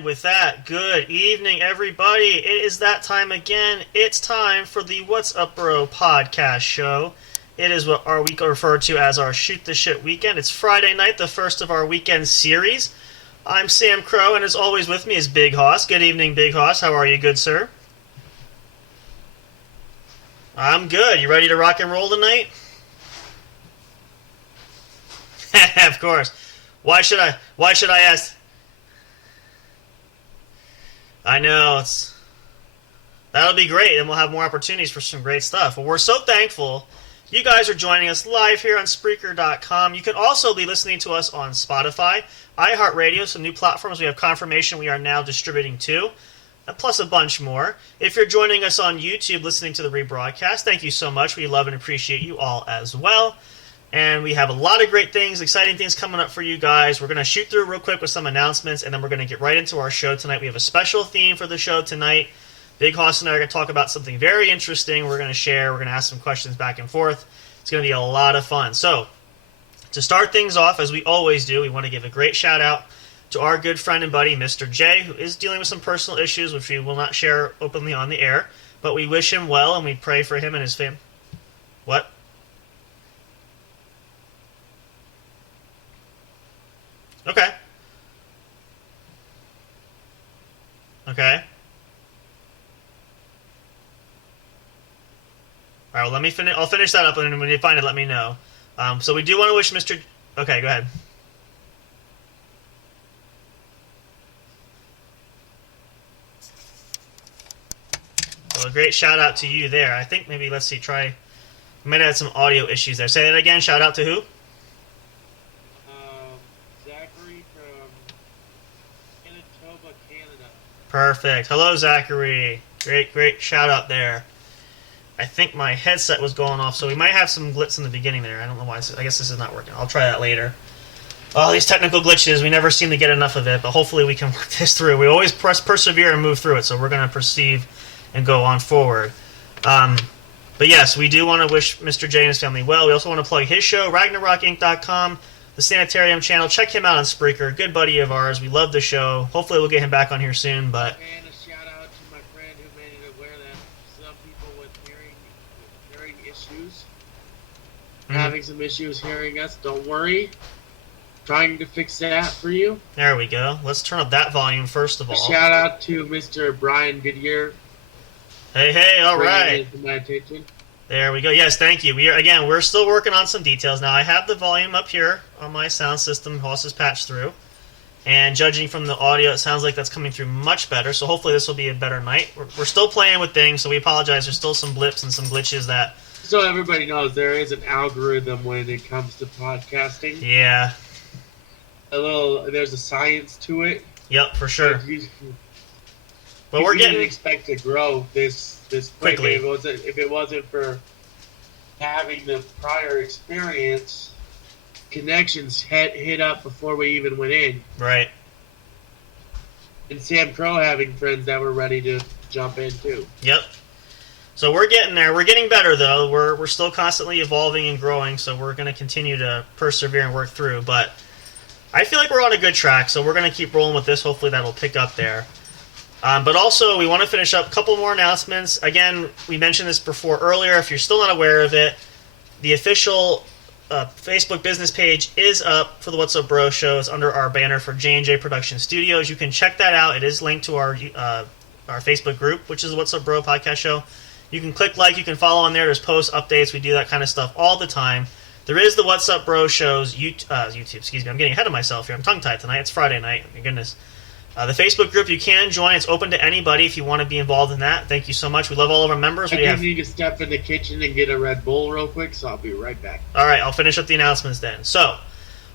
And with that, good evening, everybody. It is that time again. It's time for the What's Up Bro podcast show. It is what our week referred to as our Shoot the Shit weekend. It's Friday night, the first of our weekend series. I'm Sam Crow, and as always with me is Big Hoss. Good evening, Big Hoss. How are you, good sir? I'm good. You ready to rock and roll tonight? Of course. Why should I ask? I know, that'll be great, and we'll have more opportunities for some great stuff. Well, we're so thankful you guys are joining us live here on Spreaker.com. You can also be listening to us on Spotify, iHeartRadio, some new platforms we have confirmation we are now distributing to, plus a bunch more. If you're joining us on YouTube listening to the rebroadcast, thank you so much. We love and appreciate you all as well. And we have a lot of great things, exciting things coming up for you guys. We're going to shoot through real quick with some announcements, and then we're going to get right into our show tonight. We have a special theme for the show tonight. Big Hoss and I are going to talk about something very interesting we're going to share. We're going to ask some questions back and forth. It's going to be a lot of fun. So, to start things off, as we always do, we want to give a great shout-out to our good friend and buddy, Mr. J, who is dealing with some personal issues, which we will not share openly on the air. But we wish him well, and we pray for him and his family. What? Okay. Okay. All right, well, let me finish. I'll finish that up, and when you find it, let me know. So we do want to wish Mr. Okay, go ahead. Well, a great shout out to you there. I think maybe, let's see, we might have had some audio issues there. Say that again. Shout out to who? Perfect. Hello, Zachary. Great shout out there. I think my headset was going off, so we might have some glitch in the beginning there. I don't know why. I guess this is not working. I'll try that later. Oh, these technical glitches, we never seem to get enough of it, but hopefully we can work this through. We always persevere and move through it, so we're going to perceive and go on forward. But yes, we do want to wish Mr. J and his family well. We also want to plug his show, RagnarokInc.com. The Sanitarium channel. Check him out on Spreaker. Good buddy of ours. We love the show. Hopefully we'll get him back on here soon. But and a shout out to my friend who made it aware that some people with hearing issues, having some issues hearing us. Don't worry. Trying to fix that for you. There we go. Let's turn up that volume first of all. Shout out to Mr. Brian Goodyear. Hey, all right. To my attention. There we go. Yes, thank you. We're still working on some details. Now, I have the volume up here on my sound system. Hoss has patched through. And judging from the audio, it sounds like that's coming through much better. So hopefully this will be a better night. We're still playing with things, so we apologize. There's still some blips and some glitches that... So everybody knows there is an algorithm when it comes to podcasting. Yeah. There's a science to it. Yep, for sure. But we didn't expect to grow this quickly. If it wasn't for having the prior experience, connections hit up before we even went in. Right. And Sam Crow having friends that were ready to jump in too. Yep. So we're getting there. We're getting better though. We're still constantly evolving and growing, so we're going to continue to persevere and work through. But I feel like we're on a good track, so we're going to keep rolling with this. Hopefully that'll pick up there. But also, we want to finish up a couple more announcements. Again, we mentioned this before earlier. If you're still not aware of it, the official Facebook business page is up for the What's Up Bro show. It's under our banner for J&J Production Studios. You can check that out. It is linked to our Facebook group, which is the What's Up Bro podcast show. You can click like. You can follow on there. There's posts, updates. We do that kind of stuff all the time. There is the What's Up Bro show's YouTube. Excuse me. I'm getting ahead of myself here. I'm tongue-tied tonight. It's Friday night. My goodness. The Facebook group you can join. It's open to anybody if you want to be involved in that. Thank you so much. We love all of our members. I do need to step in the kitchen and get a Red Bull real quick, so I'll be right back. All right, I'll finish up the announcements then. So,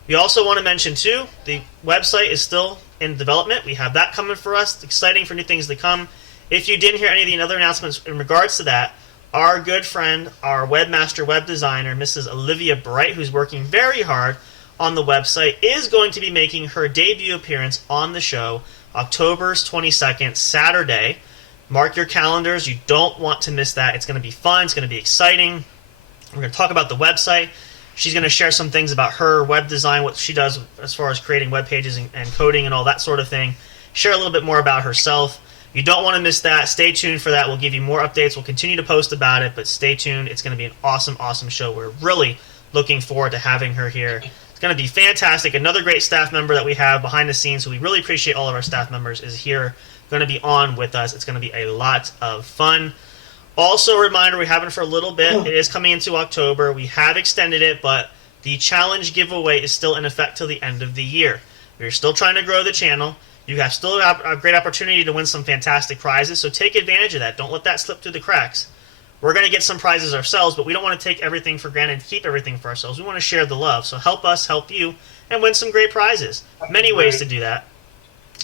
we also want to mention, too, the website is still in development. We have that coming for us. It's exciting for new things to come. If you didn't hear any of the other announcements in regards to that, our good friend, our webmaster, web designer, Mrs. Olivia Bright, who's working very hard on the website, is going to be making her debut appearance on the show October 22nd, Saturday. Mark your calendars. You don't want to miss that. It's going to be fun. It's going to be exciting. We're going to talk about the website. She's going to share some things about her web design, what she does as far as creating web pages and coding and all that sort of thing. Share a little bit more about herself. You don't want to miss that. Stay tuned for that. We'll give you more updates. We'll continue to post about it, but stay tuned. It's going to be an awesome, awesome show. We're really looking forward to having her here. It's going to be fantastic. Another great staff member that we have behind the scenes, who we really appreciate all of our staff members, is here, going to be on with us. It's going to be a lot of fun. Also, a reminder, we have it for a little bit. It is coming into October. We have extended it, but the challenge giveaway is still in effect till the end of the year. We're still trying to grow the channel. You have still have a great opportunity to win some fantastic prizes, so take advantage of that. Don't let that slip through the cracks. We're going to get some prizes ourselves, but we don't want to take everything for granted and keep everything for ourselves. We want to share the love, so help us help you and win some great prizes. Many ways to do that.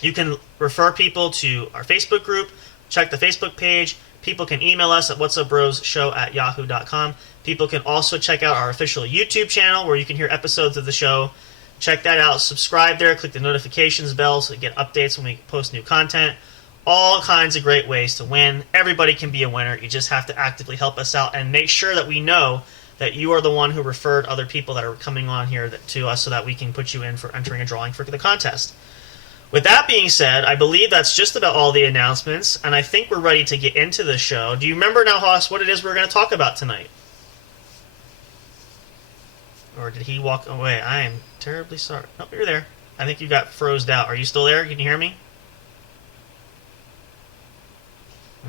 You can refer people to our Facebook group, check the Facebook page. People can email us at whatsuproshow@yahoo.com. People can also check out our official YouTube channel where you can hear episodes of the show. Check that out. Subscribe there. Click the notifications bell so you get updates when we post new content. All kinds of great ways to win. Everybody can be a winner. You just have to actively help us out and make sure that we know that you are the one who referred other people that are coming on here to us so that we can put you in for entering a drawing for the contest. With that being said, I believe that's just about all the announcements, and I think we're ready to get into the show. Do you remember now, Hoss, what it is we're going to talk about tonight? Or did he walk away? I am terribly sorry. Nope, you're there. I think you got frozed out. Are you still there? Can you hear me?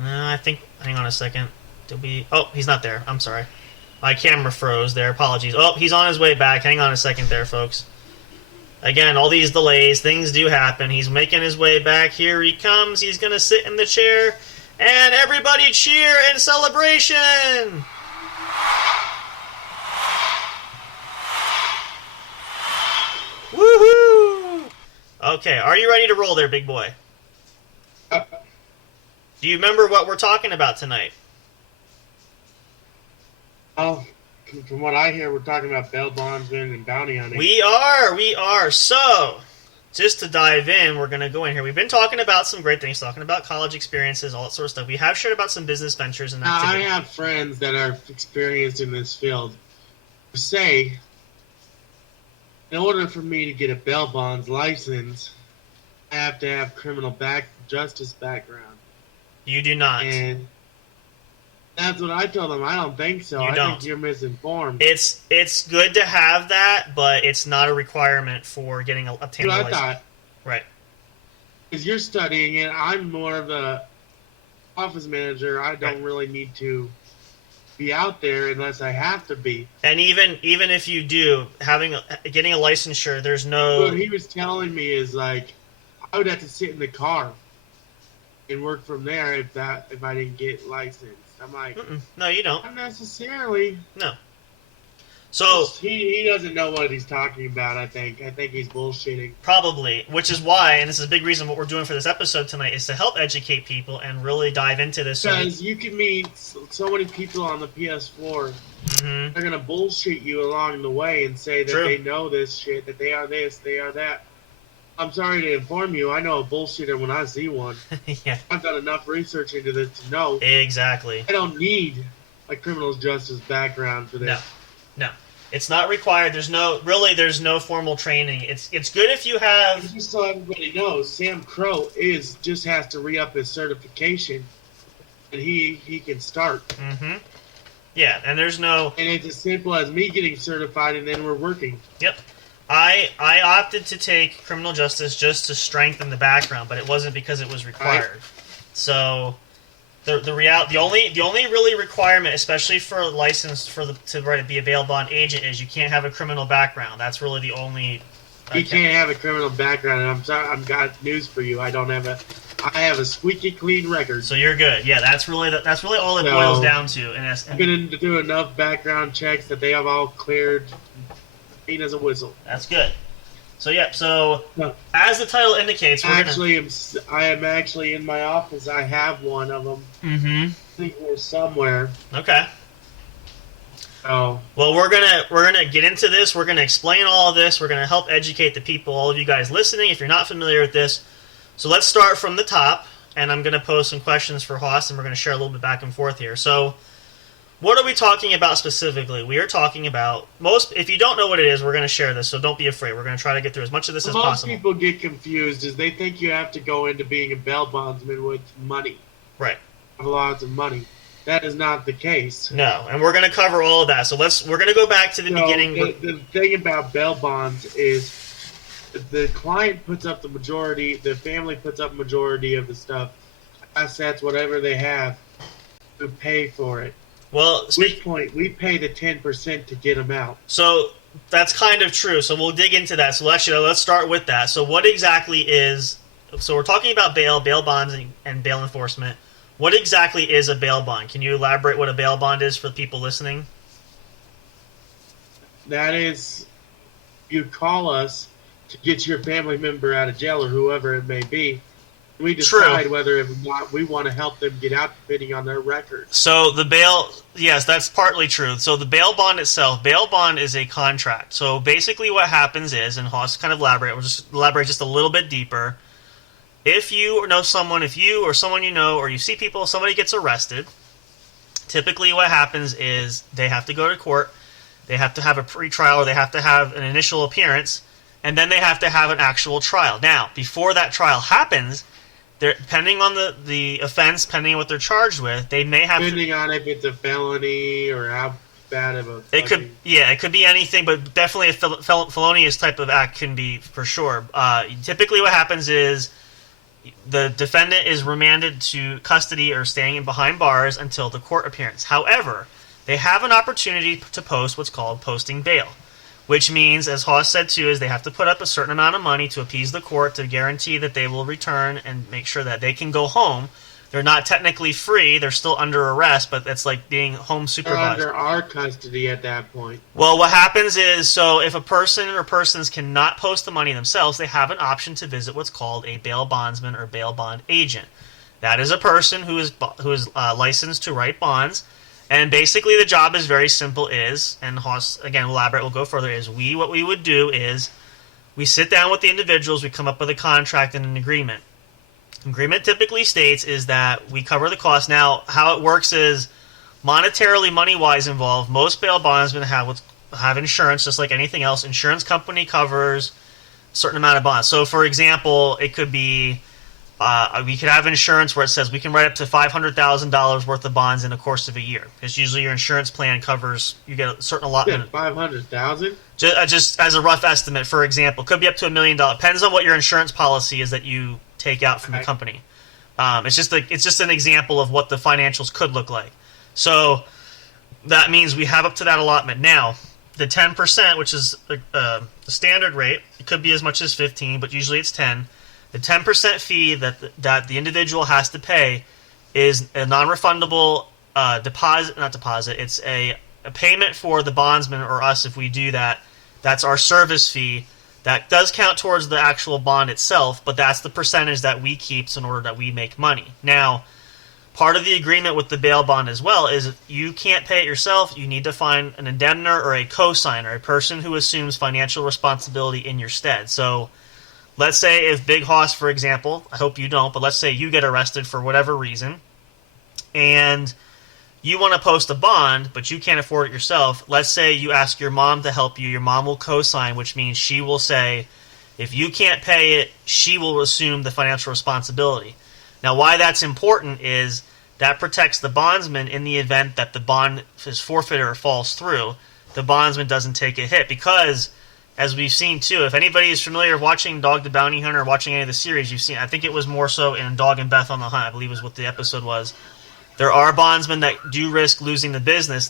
No, I think... Hang on a second. Oh, he's not there. I'm sorry. My camera froze there. Apologies. Oh, he's on his way back. Hang on a second there, folks. Again, all these delays, things do happen. He's making his way back. Here he comes. He's going to sit in the chair. And everybody cheer in celebration! Woohoo! Okay, are you ready to roll there, big boy? Do you remember what we're talking about tonight? Oh, from what I hear, we're talking about bail bondsmen and bounty hunting. We are. So, just to dive in, we're going to go in here. We've been talking about some great things, talking about college experiences, all that sort of stuff. We have shared about some business ventures and activities. I have friends that are experienced in this field who say, in order for me to get a bail bonds license, I have to have criminal justice background. You do not. And that's what I told them. I don't think so. I think you're misinformed. It's good to have that, but it's not a requirement for getting obtaining a license. I thought. Right. Because you're studying it. I'm more of a office manager. I don't really need to be out there unless I have to be. And even if you do, getting a licensure, there's no... What he was telling me is like, I would have to sit in the car and work from there if I didn't get licensed. I'm like, no, you don't. Not necessarily. No. So he doesn't know what he's talking about. I think he's bullshitting. Probably, which is why, and this is a big reason what we're doing for this episode tonight is to help educate people and really dive into this. Because you can meet so many people on the PS4. They're gonna bullshit you along the way and say that they know this shit, that they are this, they are that. I'm sorry to inform you, I know a bullshitter when I see one. Yeah. I've done enough research into this to know. Exactly. I don't need a criminal justice background for this. No. It's not required. There's no formal training. It's good if you have... Just so everybody knows, Sam Crow just has to re-up his certification, and he can start. Mm-hmm. Yeah, and there's no... And it's as simple as me getting certified, and then we're working. Yep. I opted to take criminal justice just to strengthen the background, but it wasn't because it was required. Right. So the only really requirement, especially for a license to be a bail bond agent, is you can't have a criminal background. That's really the only He can't have a criminal background, and I'm sorry, I've got news for you. I have a squeaky clean record. So you're good. Yeah, that's really all it boils down to. And I've been to do enough background checks that they have all cleared, clean as a whistle. That's good. So as the title indicates, I am actually in my office. I have one of them. Mm-hmm. I think they're somewhere. Okay. Oh. Well, we're gonna get into this. We're gonna explain all of this. We're gonna help educate the people, all of you guys listening, if you're not familiar with this. So let's start from the top, and I'm gonna pose some questions for Haas, and we're gonna share a little bit back and forth here. So, what are we talking about specifically? We are talking about if you don't know what it is, we're gonna share this. So don't be afraid. We're gonna try to get through as much of this as possible. Most people get confused is they think you have to go into being a bail bondsman with money. Right. Lots of money. That is not the case. No, and we're going to cover all of that. So we're going to go back to the beginning. The thing about bail bonds is the client puts up the majority, the family puts up majority of the stuff, assets, whatever they have, to pay for it. Well, at which point we pay the 10% to get them out. So that's kind of true. So we'll dig into that. So actually, let's start with that. So what exactly is? So we're talking about bail bonds, and bail enforcement. What exactly is a bail bond? Can you elaborate what a bail bond is for the people listening? That is, you call us to get your family member out of jail or whoever it may be. We decide whether or not we want to help them get out depending on their record. So the bail, yes, that's partly true. So the bail bond itself, bail bond is a contract. So basically what happens is, and Haas kind of elaborate, we'll just elaborate just a little bit deeper. If you know someone, if you or someone you know, or you see people, somebody gets arrested, typically what happens is they have to go to court, they have to have a pre-trial, or they have to have an initial appearance, and then they have to have an actual trial. Now, before that trial happens, depending on the offense, depending on what they're charged with, they may have depending on if it's a felony or how bad of a it could be anything, but definitely a felonious type of act can be for sure. Typically what happens is the defendant is remanded to custody or staying behind bars until the court appearance. However, they have an opportunity to post what's called posting bail, which means, as Haas said too, is they have to put up a certain amount of money to appease the court to guarantee that they will return and make sure that they can go home. They're not technically free. They're still under arrest, but it's like being home supervised. They're under our custody at that point. Well, what happens is, so if a person or persons cannot post the money themselves, they have an option to visit what's called a bail bondsman or bail bond agent. That is a person who is licensed to write bonds, and basically the job is very simple. And Haas, again, will elaborate, we'll go further, what we would do is we sit down with the individuals, we come up with a contract and an agreement. Agreement typically states is that we cover the cost. Now, how it works is monetarily, money-wise involved, most bail bondsmen have insurance, just like anything else. Insurance company covers a certain amount of bonds. So, for example, it could be we could have insurance where it says we can write up to $500,000 worth of bonds in the course of a year, because usually your insurance plan covers, you get a certain allotment. $500,000? Just as a rough estimate, for example, could be up to $1 million. Depends on what your insurance policy is that you take out from the company. It's just an example of what the financials could look like. So that means we have up to that allotment. Now, the 10%, which is the standard rate, it could be as much as 15, but usually it's 10. The 10% fee that the individual has to pay is a non-refundable deposit. It's a payment for the bondsman or us if we do that. That's our service fee. That does count towards the actual bond itself, but that's the percentage that we keep in order that we make money. Now, part of the agreement with the bail bond as well is if you can't pay it yourself, you need to find an indemnor or a co-signer, a person who assumes financial responsibility in your stead. So let's say if Big Hoss, for example, I hope you don't, but let's say you get arrested for whatever reason, and you want to post a bond, but you can't afford it yourself. Let's say you ask your mom to help you. Your mom will co-sign, which means she will say, if you can't pay it, she will assume the financial responsibility. Now, why that's important is that protects the bondsman in the event that the bond is forfeited or falls through. The bondsman doesn't take a hit because, as we've seen too, if anybody is familiar watching Dog the Bounty Hunter or watching any of the series, you've seen, I think it was more so in Dog and Beth on the Hunt, I believe is what the episode was. There are bondsmen that do risk losing their business,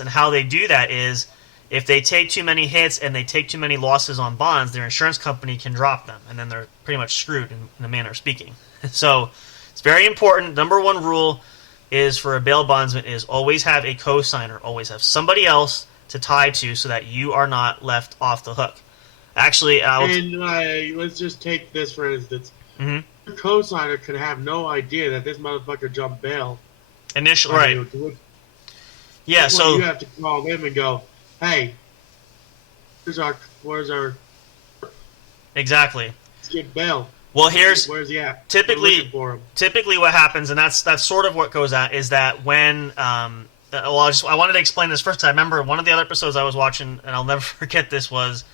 and how they do that is if they take too many hits and they take too many losses on bonds, their insurance company can drop them, and then they're pretty much screwed in a manner of speaking. So it's very important. Number one rule is for a bail bondsman is always have a co-signer, always have somebody else to tie to so that you are not left off the hook. Actually, let's just take this for instance. Mm-hmm. The co-signer could have no idea that this motherfucker jumped bail. Initially, right. Yeah, so you have to call them and go, hey, where's our exactly. Let's get bail. Well, where's he at? Typically what happens, and that's sort of what goes on, is that when I wanted to explain this first. I remember one of the other episodes I was watching, and I'll never forget this was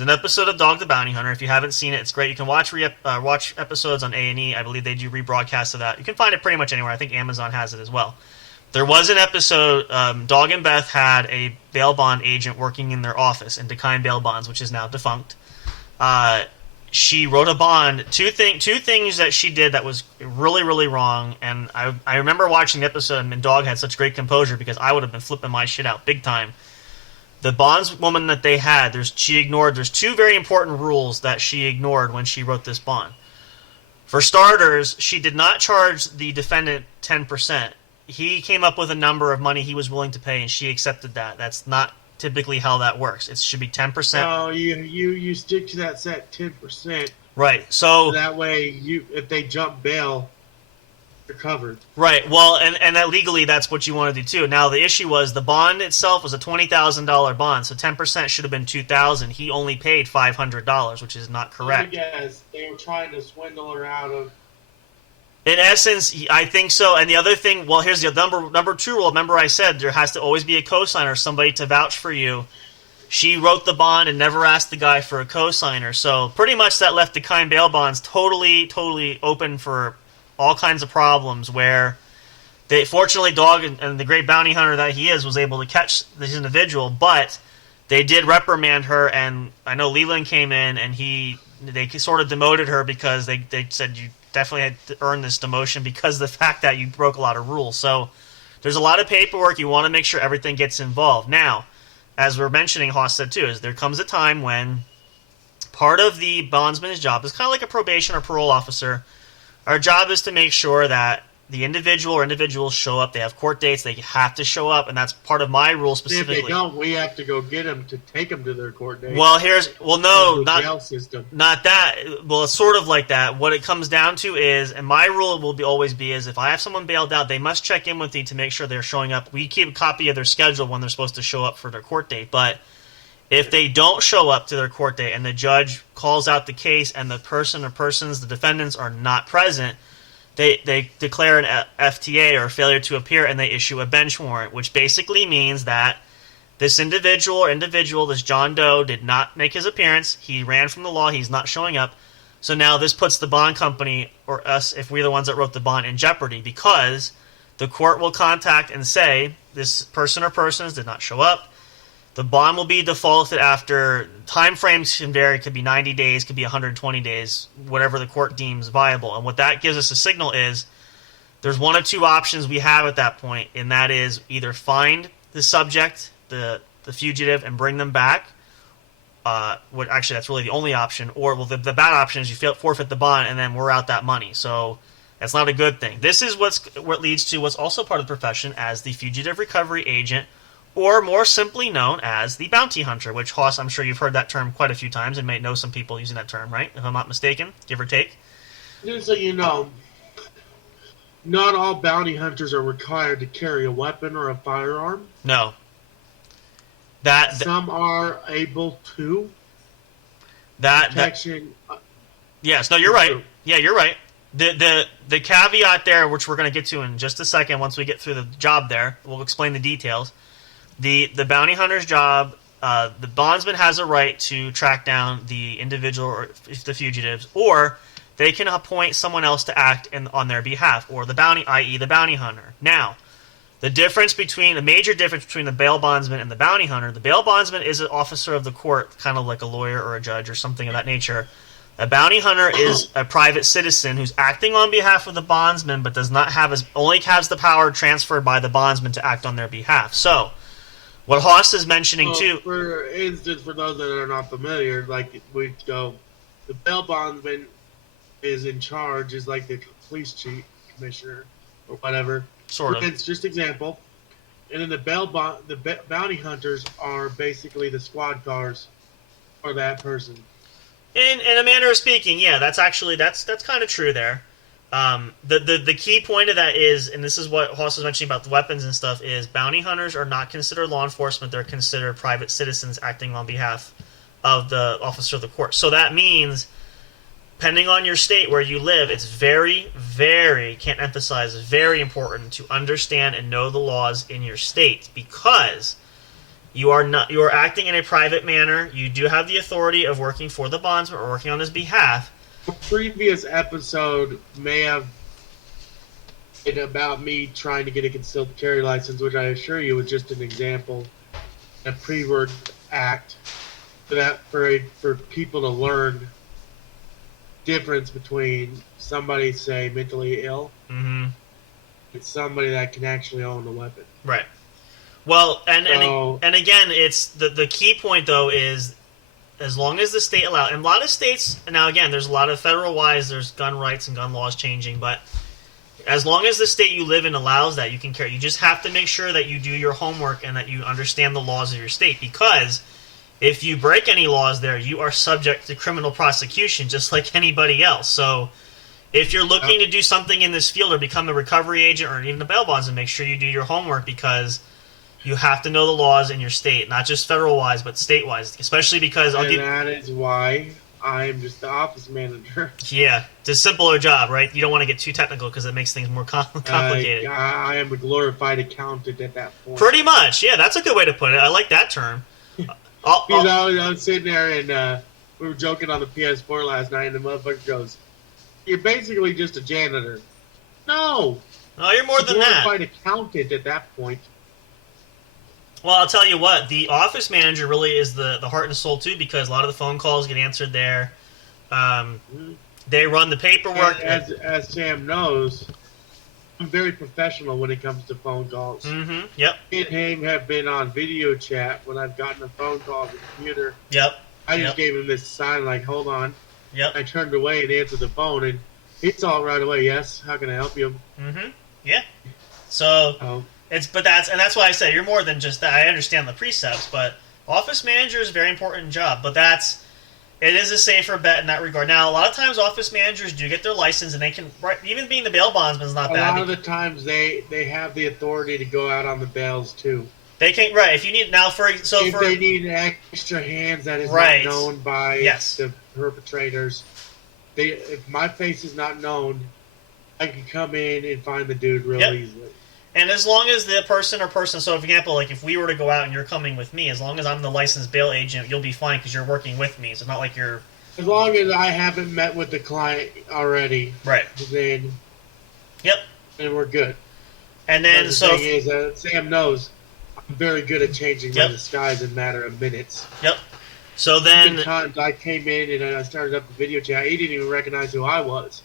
an episode of Dog the Bounty Hunter. If you haven't seen it, it's great. You can watch episodes on A&E. I believe they do rebroadcasts of that. You can find it pretty much anywhere. I think Amazon has it as well. There was an episode, Dog and Beth had a bail bond agent working in their office in Decline Bail Bonds, which is now defunct. She wrote a bond. Two things that she did that was really, really wrong, and I remember watching the episode, and Dog had such great composure because I would have been flipping my shit out big time. The bondswoman that they had, there's two very important rules that she ignored when she wrote this bond. For starters, she did not charge the defendant 10%. He came up with a number of money he was willing to pay, and she accepted that. That's not typically how that works. It should be 10%. Oh, you stick to that set 10%. Right. So that way, if they jump bail, you're covered. Right. Well, and that legally, that's what you want to do too. Now, the issue was the bond itself was a $20,000 bond, so 10% should have been $2,000. He only paid $500, which is not correct. Yes, they were trying to swindle her out of. In essence, I think so. And the other thing, well, here's the number two rule. Remember I said there has to always be a cosigner, somebody to vouch for you. She wrote the bond and never asked the guy for a cosigner. So pretty much that left the kind bail bonds totally open for all kinds of problems where fortunately Dog and the great bounty hunter that he is was able to catch this individual, but they did reprimand her, and I know Leland came in and they sort of demoted her because they said you definitely had to earn this demotion because of the fact that you broke a lot of rules. So there's a lot of paperwork. You want to make sure everything gets involved. Now, as we're mentioning, Haas said too, is there comes a time when part of the bondsman's job is kind of like a probation or parole officer. Our job is to make sure that the individual or individuals show up. They have court dates. They have to show up, and that's part of my rule specifically. If they don't, we have to go get them to take them to their court date. Well, not jail system. Not that. Well, it's sort of like that. What it comes down to is, and my rule will always be, is if I have someone bailed out, they must check in with me to make sure they're showing up. We keep a copy of their schedule when they're supposed to show up for their court date, but if they don't show up to their court date and the judge calls out the case and the person or persons, the defendants, are not present, they declare an FTA or failure to appear, and they issue a bench warrant, which basically means that this individual, this John Doe, did not make his appearance. He ran from the law. He's not showing up. So now this puts the bond company, or us, if we're the ones that wrote the bond, in jeopardy because the court will contact and say this person or persons did not show up. The bond will be defaulted after time frames can vary. Could be 90 days, could be 120 days, whatever the court deems viable. And what that gives us a signal is there's one of two options we have at that point, and that is either find the subject, the fugitive, and bring them back. Actually, that's really the only option. Or the bad option is you forfeit the bond, and then we're out that money. So that's not a good thing. This is what leads to what's also part of the profession as the fugitive recovery agent, or more simply known as the bounty hunter, which, Haas, I'm sure you've heard that term quite a few times and may know some people using that term, right? If I'm not mistaken, give or take. Just so you know, not all bounty hunters are required to carry a weapon or a firearm. No. Some are able to. Yes, no, you're right. Yeah, you're right. The caveat there, which we're going to get to in just a second once we get through the job there, we'll explain the details. The bounty hunter's job, the bondsman has a right to track down the individual or the fugitives, or they can appoint someone else to act on their behalf, or the bounty, i.e. the bounty hunter. Now, the major difference between the bail bondsman and the bounty hunter, the bail bondsman is an officer of the court, kind of like a lawyer or a judge or something of that nature. A bounty hunter is a private citizen who's acting on behalf of the bondsman, but only has the power transferred by the bondsman to act on their behalf. So, What Haas is mentioning too. For instance, for those that are not familiar, like we go, the bail bondsman is in charge, is like the police chief, commissioner, or whatever. Sort of. It's just example. And then the bounty hunters are basically the squad cars for that person. In a manner of speaking, yeah, that's kind of true there. The key point of that is, and this is what Haas was mentioning about the weapons and stuff, is bounty hunters are not considered law enforcement; they're considered private citizens acting on behalf of the officer of the court. So that means, depending on your state where you live, it's very, very, can't emphasize, very important to understand and know the laws in your state, because you are acting in a private manner. You do have the authority of working for the bondsman or working on his behalf. A previous episode may have been about me trying to get a concealed carry license, which I assure you was just an example, a pre-word act, for people to learn difference between somebody, say, mentally ill, and somebody that can actually own a weapon. Right. Well, and again, it's the key point though is, as long as the state allows, and a lot of states now, again, there's a lot of federal-wise, there's gun rights and gun laws changing, but as long as the state you live in allows that, you can carry. You just have to make sure that you do your homework and that you understand the laws of your state, because if you break any laws there, you are subject to criminal prosecution just like anybody else. So if you're looking to do something in this field or become a recovery agent or even a bail bondsman, make sure you do your homework, because you have to know the laws in your state, not just federal-wise, but state-wise, especially because that is why I'm just the office manager. Yeah, it's a simpler job, right? You don't want to get too technical because it makes things more complicated. I am a glorified accountant at that point. Pretty much, yeah, that's a good way to put it. I like that term. I was sitting there and we were joking on the PS4 last night, and the motherfucker goes, "You're basically just a janitor." No, you're more than that. Glorified accountant at that point. Well, I'll tell you what, the office manager really is the heart and soul, too, because a lot of the phone calls get answered there. They run the paperwork. As Sam knows, I'm very professional when it comes to phone calls. Mm-hmm. Yep. Me and him have been on video chat when I've gotten a phone call on the computer. Yep. I just gave him this sign like, hold on. Yep. I turned away and answered the phone, and he saw it right away. Yes, how can I help you? Mm-hmm. Yeah. So... That's why I said you're more than just that. I understand the precepts, but office manager is a very important job. But it is a safer bet in that regard. Now, a lot of times office managers do get their license, and they can, even being the bail bondsman is not bad. A lot of the times they have the authority to go out on the bails too. They can, right? If you need if they need extra hands that is not known by the perpetrators, if my face is not known, I can come in and find the dude real easily. And as long as the person, so for example, like if we were to go out and you're coming with me, as long as I'm the licensed bail agent, you'll be fine because you're working with me. So it's not like you're... As long as I haven't met with the client already. Right. Then... Yep. Then we're good. And then, the thing is, Sam knows I'm very good at changing my disguise in a matter of minutes. Yep. So then... Times I came in and I started up the video chat, he didn't even recognize who I was.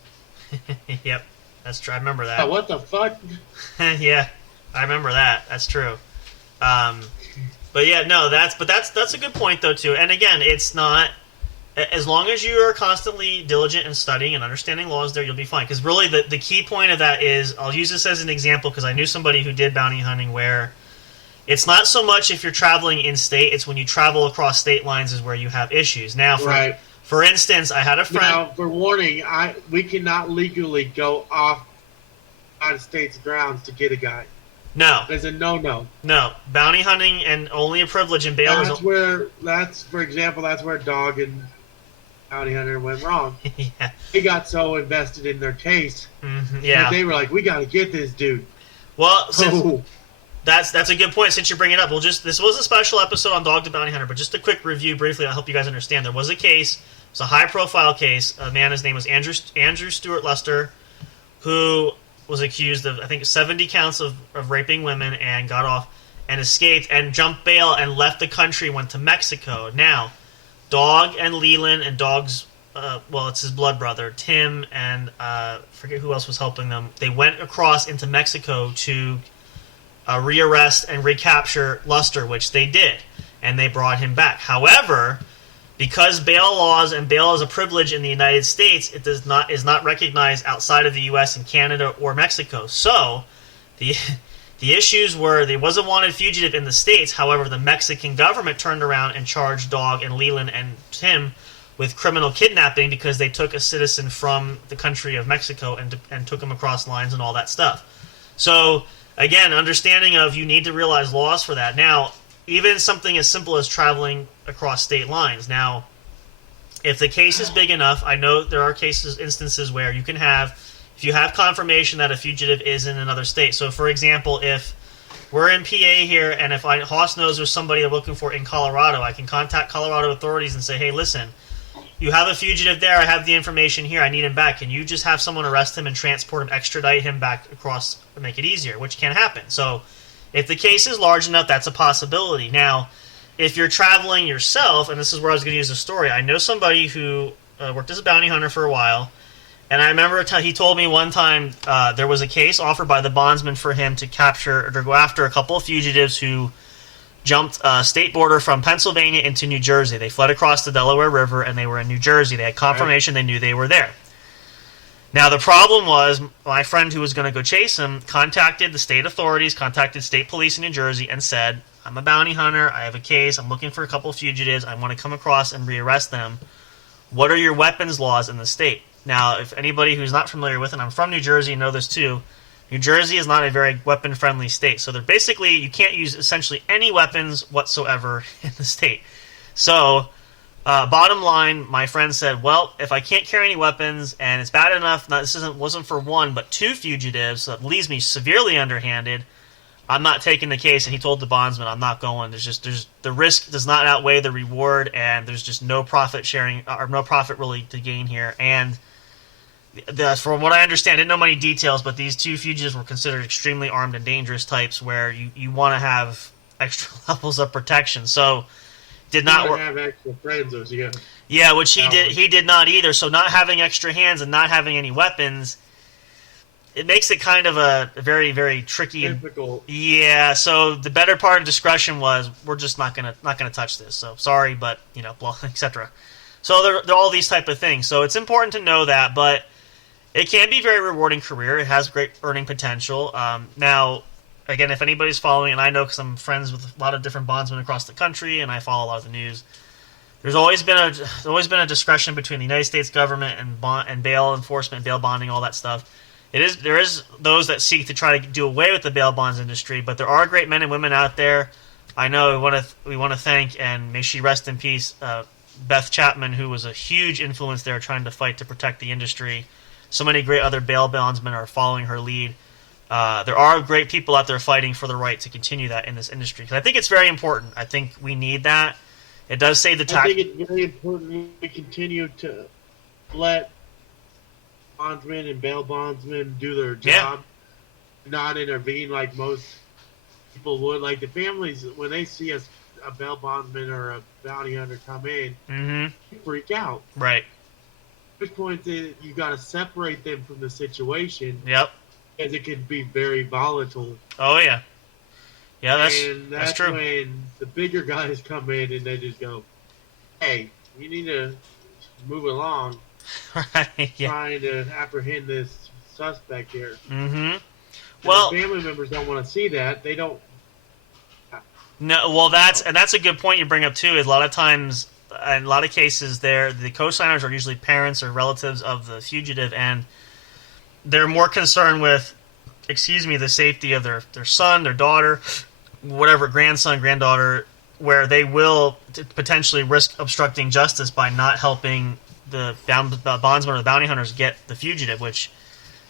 Yep. That's true. I remember that. Oh, what the fuck? Yeah, I remember that. That's true. But yeah, no, that's a good point though too. And again, it's not, as long as you are constantly diligent in studying and understanding laws there, you'll be fine. Because really, the key point of that is, I'll use this as an example because I knew somebody who did bounty hunting where it's not so much if you're traveling in state; it's when you travel across state lines is where you have issues. Now, For instance, I had a friend... Now, for warning, we cannot legally go off United States grounds to get a guy. No. There's a no-no. No. Bounty hunting and only a privilege and bail for example, that's where Dog and Bounty Hunter went wrong. Yeah. They got so invested in their case that they were like, we got to get this dude. Well, that's a good point since you bring it up. This was a special episode on Dog the Bounty Hunter, but just a quick review briefly. I'll help you guys understand. There was a case. It was a high-profile case. A man, his name was Andrew Stewart Lester, who was accused of, I think, 70 counts of raping women and got off and escaped and jumped bail and left the country, went to Mexico. Now, Dog and Leland and Dog's, it's his blood brother, Tim, and forget who else was helping them. They went across into Mexico to rearrest and recapture Luster, which they did, and they brought him back. However, because bail laws and bail is a privilege in the United States, it is not recognized outside of the U.S. and Canada or Mexico. So the issues were there was a wanted fugitive in the States. However, the Mexican government turned around and charged Dog and Leland and Tim with criminal kidnapping because they took a citizen from the country of Mexico and took him across lines and all that stuff. So again, understanding of you need to realize laws for that. Now, even something as simple as traveling across state lines. Now, if the case is big enough, I know there are instances where you can have, if you have confirmation that a fugitive is in another state. So, for example, if we're in PA here, and if Hoss knows there's somebody I'm looking for in Colorado, I can contact Colorado authorities and say, hey, listen, you have a fugitive there. I have the information here. I need him back. Can you just have someone arrest him and transport him, extradite him back across and make it easier, which can happen. So if the case is large enough, that's a possibility. Now, if you're traveling yourself, and this is where I was going to use a story, I know somebody who worked as a bounty hunter for a while, and I remember he told me one time there was a case offered by the bondsman for him to capture or to go after a couple of fugitives who jumped a state border from Pennsylvania into New Jersey. They fled across the Delaware River, and they were in New Jersey. They had confirmation. They knew they were there. Now, the problem was my friend who was going to go chase him contacted the state authorities, contacted state police in New Jersey, and said, I'm a bounty hunter. I have a case. I'm looking for a couple of fugitives. I want to come across and rearrest them. What are your weapons laws in the state? Now, if anybody who's not familiar with it, I'm from New Jersey, know this too, New Jersey is not a very weapon-friendly state. So they're basically, you can't use essentially any weapons whatsoever in the state. So, bottom line, my friend said, well, if I can't carry any weapons, and it's bad enough, wasn't for one, but two fugitives, so it leaves me severely underhanded, I'm not taking the case. And he told the bondsman, I'm not going. There's the risk does not outweigh the reward, and there's just no profit sharing, or no profit really to gain here. And from what I understand, I didn't know many details, but these two fugitives were considered extremely armed and dangerous types where you want to have extra levels of protection. So, did not work. Have extra friends, yeah, which he did not either. So, not having extra hands and not having any weapons, it makes it kind of a very, very tricky. Difficult. Yeah. So the better part of discretion was we're just not gonna touch this. So sorry, but blah, etc. So there are all these type of things. So it's important to know that, but it can be a very rewarding career. It has great earning potential. Now, again, if anybody's following, and I know because I'm friends with a lot of different bondsmen across the country, and I follow a lot of the news. There's always been a discretion between the United States government and bail enforcement, bail bonding, all that stuff. There is those that seek to try to do away with the bail bonds industry, but there are great men and women out there. I know we want to thank, and may she rest in peace, Beth Chapman, who was a huge influence there trying to fight to protect the industry. So many great other bail bondsmen are following her lead. There are great people out there fighting for the right to continue that in this industry. Because I think it's very important. I think we need that. It does save the tax. I think it's very important we continue to let bondsmen and bail bondsmen do their job, not intervene like most people would. Like the families, when they see a bail bondsman or a bounty hunter come in, they freak out. Right. At which point, you got to separate them from the situation. Yep. Because it can be very volatile. Oh, yeah. Yeah, that's true. When the bigger guys come in and they just go, hey, you need to move along. Right, yeah. Trying to apprehend this suspect here. Well, family members don't want to see that. They don't. No, well, that's a good point you bring up too. Is a lot of times, in a lot of cases, the co-signers are usually parents or relatives of the fugitive, and they're more concerned with, the safety of their son, their daughter, whatever, grandson, granddaughter, where they will potentially risk obstructing justice by not helping the bondsman or the bounty hunters get the fugitive, which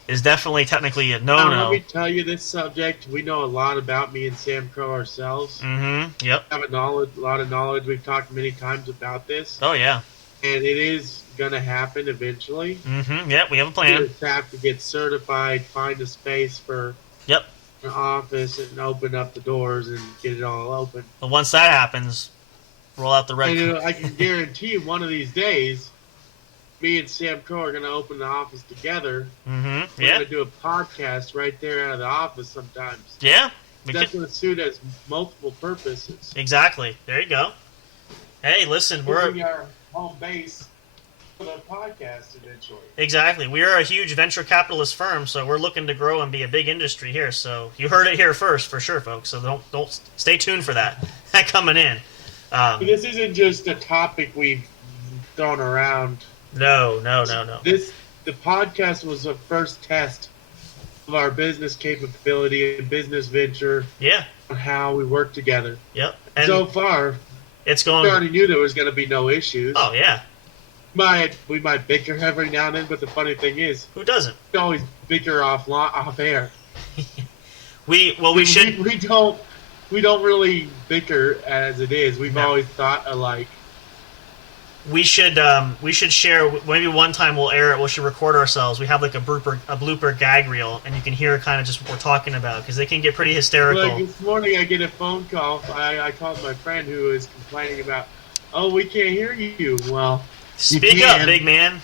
is definitely technically a no-no. Let me tell you this subject. We know a lot about me and Sam Crow ourselves. Yep. We have a lot of knowledge. We've talked many times about this. Oh, yeah. And it is going to happen eventually. Yeah, we have a plan. We just have to get certified, find a space for an office, and open up the doors and get it all open. But once that happens, roll out the red. I can guarantee you one of these days, me and Sam Crow are going to open the office together. We're going to do a podcast right there out of the office sometimes. Yeah. That's what a suit has multiple purposes. Exactly. There you go. Hey, listen, We're our home base for the podcast eventually. Exactly. We are a huge venture capitalist firm, so we're looking to grow and be a big industry here. So you heard it here first, for sure, folks. So don't stay tuned for that. That coming in. This isn't just a topic we've thrown around. No. The podcast was the first test of our business capability and business venture. Yeah. On how we work together. Yep. And so far, it's going. We already knew there was going to be no issues. Oh yeah. We might bicker every now and then, but the funny thing is, who doesn't? We always bicker off air. We don't really bicker as it is. We've always thought alike. We should share. Maybe one time we'll air it. We should record ourselves. We have like a blooper gag reel, and you can hear kind of just what we're talking about because they can get pretty hysterical. Like this morning, I get a phone call. I called my friend who is complaining about, "Oh, we can't hear you." Well, speak up, big man.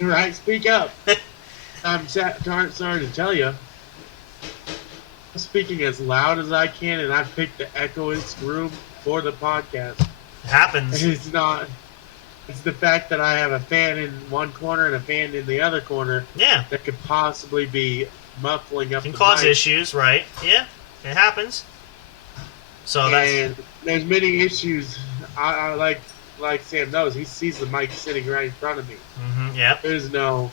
Right, speak up. I'm sorry to tell you. I'm speaking as loud as I can, and I picked the echoest room for the podcast. It happens. It's not. It's the fact that I have a fan in one corner and a fan in the other corner. Yeah. That could possibly be muffling up. Can cause issues, right? Yeah, it happens. So there's many issues. I like Sam knows. He sees the mic sitting right in front of me. Mm-hmm, yeah. There's no.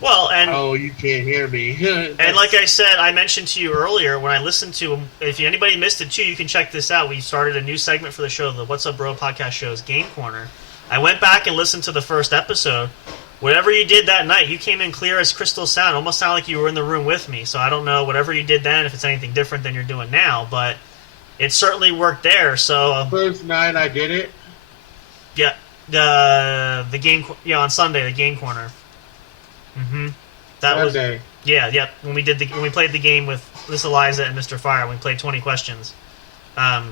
Well, and oh, you can't hear me. And like I said, I mentioned to you earlier when I listened to, if anybody missed it too, you can check this out. We started a new segment for the show, the What's Up Bro podcast show's Game Corner. I went back and listened to the first episode. Whatever you did that night, you came in clear as crystal sound. Almost sounded like you were in the room with me. So I don't know whatever you did then, if it's anything different than you're doing now, but it certainly worked there. So first night I did it. Yeah, the game. Yeah, on Sunday, the Game Corner. Mm-hmm. That Sunday. was yeah. When we played the game with Miss Eliza and Mr. Fire, we played 20 questions. I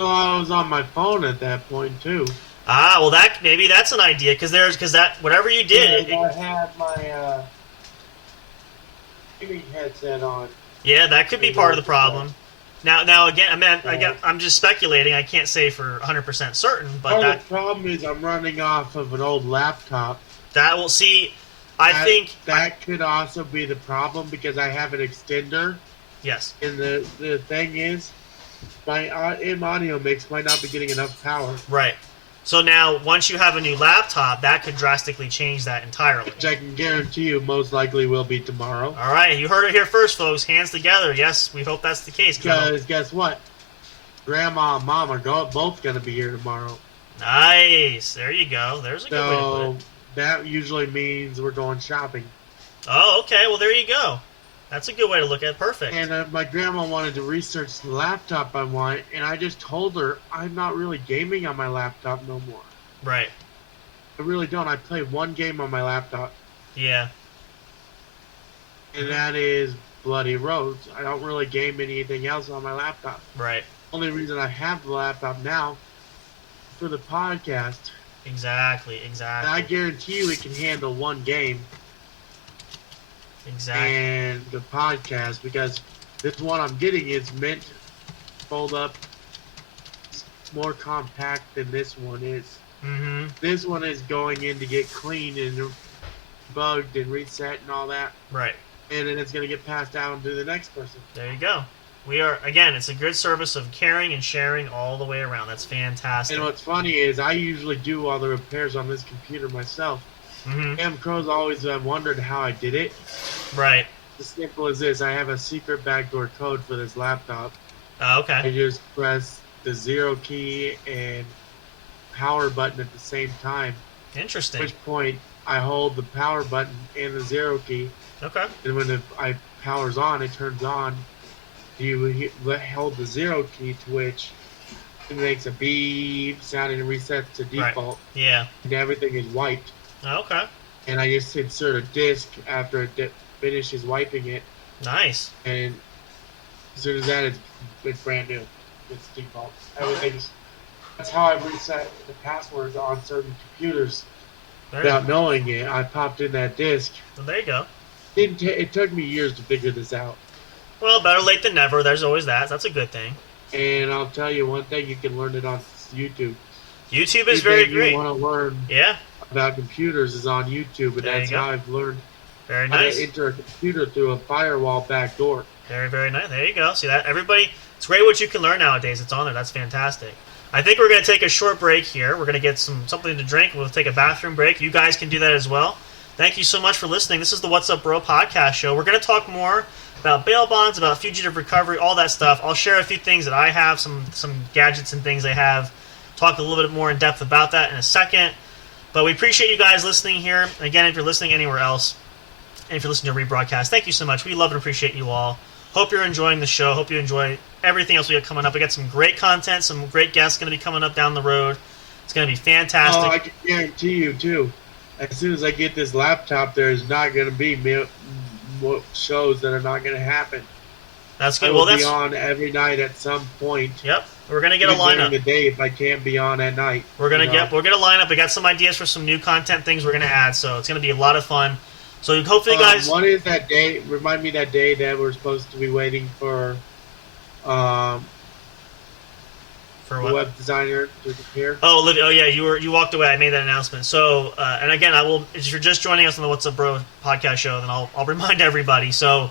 was on my phone at that point too. Well, maybe that's an idea because that whatever you did. Yeah, I had my gaming headset on. Yeah, that could be part of the problem. Now again, I'm just speculating. I can't say for 100% certain, but the problem is I'm running off of an old laptop. That will see. I think that could also be the problem because I have an extender. Yes. And the thing is, my audio mix might not be getting enough power. Right. So now, once you have a new laptop, that could drastically change that entirely. Which I can guarantee you most likely will be tomorrow. All right, you heard it here first, folks. Hands together. Yes, we hope that's the case. Because guess what? Grandma and Mom are both going to be here tomorrow. Nice. There you go. There's a good way to put it. That usually means we're going shopping. Oh, okay. Well, there you go. That's a good way to look at it. Perfect. And my grandma wanted to research the laptop I want, and I just told her I'm not really gaming on my laptop no more. Right. I really don't. I play one game on my laptop. Yeah. And that is Bloody Roads. I don't really game anything else on my laptop. Right. Only reason I have the laptop now for the podcast. Exactly. And I guarantee you it can handle one game. Exactly. And the podcast, because this one I'm getting is meant to fold up. It's more compact than this one is. Mm-hmm. This one is going in to get cleaned and bugged and reset and all that. Right. And then it's going to get passed down to the next person. There you go. We are, again, it's a good service of caring and sharing all the way around. That's fantastic. And what's funny is I usually do all the repairs on this computer myself. Mm-hmm. Cam Crow's always wondered how I did it. Right. As simple as this. I have a secret backdoor code for this laptop. Okay. I just press the 0 key and power button at the same time. Interesting. At which point I hold the power button and the 0 key. Okay. And when I powers on, it turns on. You hold the 0 key, to which it makes a beep sound and it resets to default. Right. Yeah. And everything is wiped. Okay. And I just insert a disk after it finishes wiping it. Nice. And as soon as that, it's brand new. It's default. Everything's. That's how I reset the passwords on certain computers without knowing it. I popped in that disk. Well, there you go. It took me years to figure this out. Well, better late than never. There's always that. That's a good thing. And I'll tell you one thing: you can learn it on YouTube. YouTube is very Anything great. you want to learn Yeah. about computers is on YouTube, and There you that's go. how I've learned Very how nice. to enter a computer through a firewall back door. Very, very nice. There you go. See that? Everybody, it's great what you can learn nowadays. It's on there. That's fantastic. I think we're going to take a short break here. We're going to get something to drink. We'll take a bathroom break. You guys can do that as well. Thank you so much for listening. This is the What's Up Bro podcast show. We're going to talk more about bail bonds, about fugitive recovery, all that stuff. I'll share a few things that I have, some gadgets and things I have. Talk a little bit more in depth about that in a second. But we appreciate you guys listening here. Again, if you're listening anywhere else, and if you're listening to a rebroadcast, thank you so much. We love and appreciate you all. Hope you're enjoying the show. Hope you enjoy everything else we got coming up. We got some great content, some great guests going to be coming up down the road. It's going to be fantastic. Oh, I can guarantee you, too. As soon as I get this laptop, there's not going to be shows that are not going to happen. That's good. I will be on every night at some point. Yep. We're going to get a lineup. During the day if I can't be on at night. We're going to line up. We got some ideas for some new content things we're going to add, so it's going to be a lot of fun. So hopefully, guys. What is that day? Remind me that day that we're supposed to be waiting for what? The web designer to appear. Oh, Olivia. Oh, yeah. You walked away. I made that announcement. So, and again, I will. If you're just joining us on the What's Up Bro podcast show, then I'll remind everybody. So,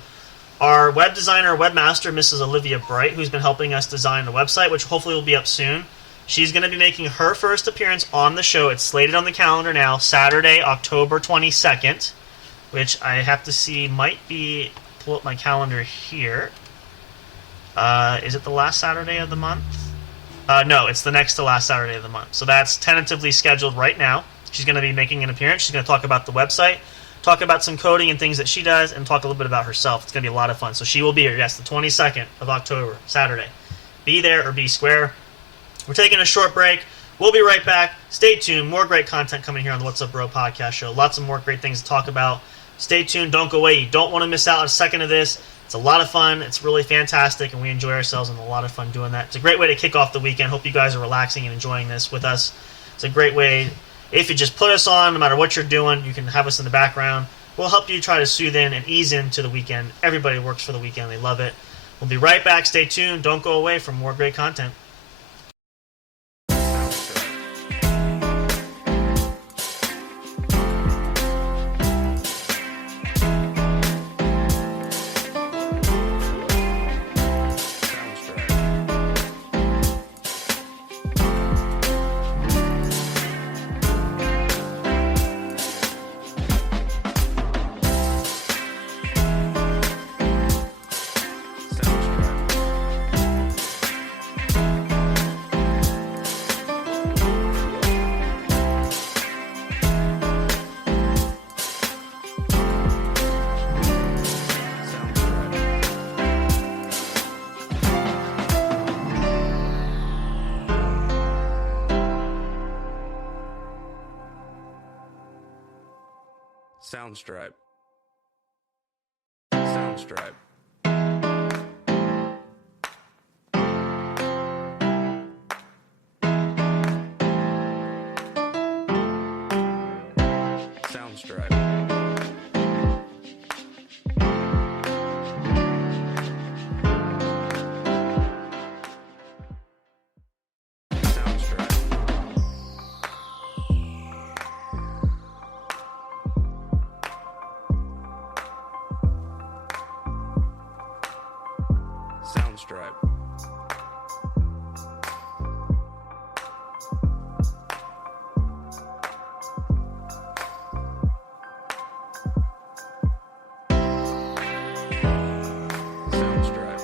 our web designer, webmaster, Mrs. Olivia Bright, who's been helping us design the website, which hopefully will be up soon. She's going to be making her first appearance on the show. It's slated on the calendar now, Saturday, October 22nd. Which I have to see might be, pull up my calendar here. Is it the last Saturday of the month? No, it's the next to last Saturday of the month. So that's tentatively scheduled right now. She's going to be making an appearance. She's going to talk about the website, talk about some coding and things that she does, and talk a little bit about herself. It's going to be a lot of fun. So she will be here, yes, the 22nd of October, Saturday. Be there or be square. We're taking a short break. We'll be right back. Stay tuned. More great content coming here on the What's Up Bro podcast show. Lots of more great things to talk about. Stay tuned. Don't go away. You don't want to miss out a second of this. It's a lot of fun. It's really fantastic, and we enjoy ourselves and a lot of fun doing that. It's a great way to kick off the weekend. Hope you guys are relaxing and enjoying this with us. It's a great way. If you just put us on, no matter what you're doing, you can have us in the background. We'll help you try to soothe in and ease into the weekend. Everybody works for the weekend. They love it. We'll be right back. Stay tuned. Don't go away for more great content. Soundstripe. Soundstripe. Soundstripe. Soundstripe. Soundstripe.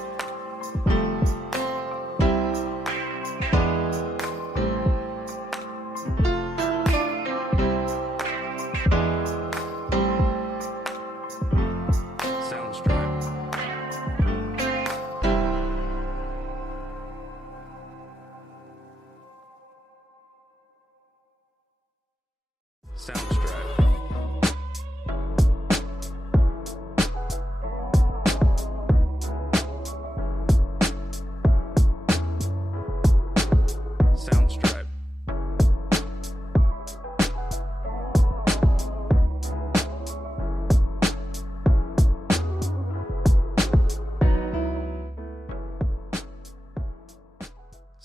Soundstripe.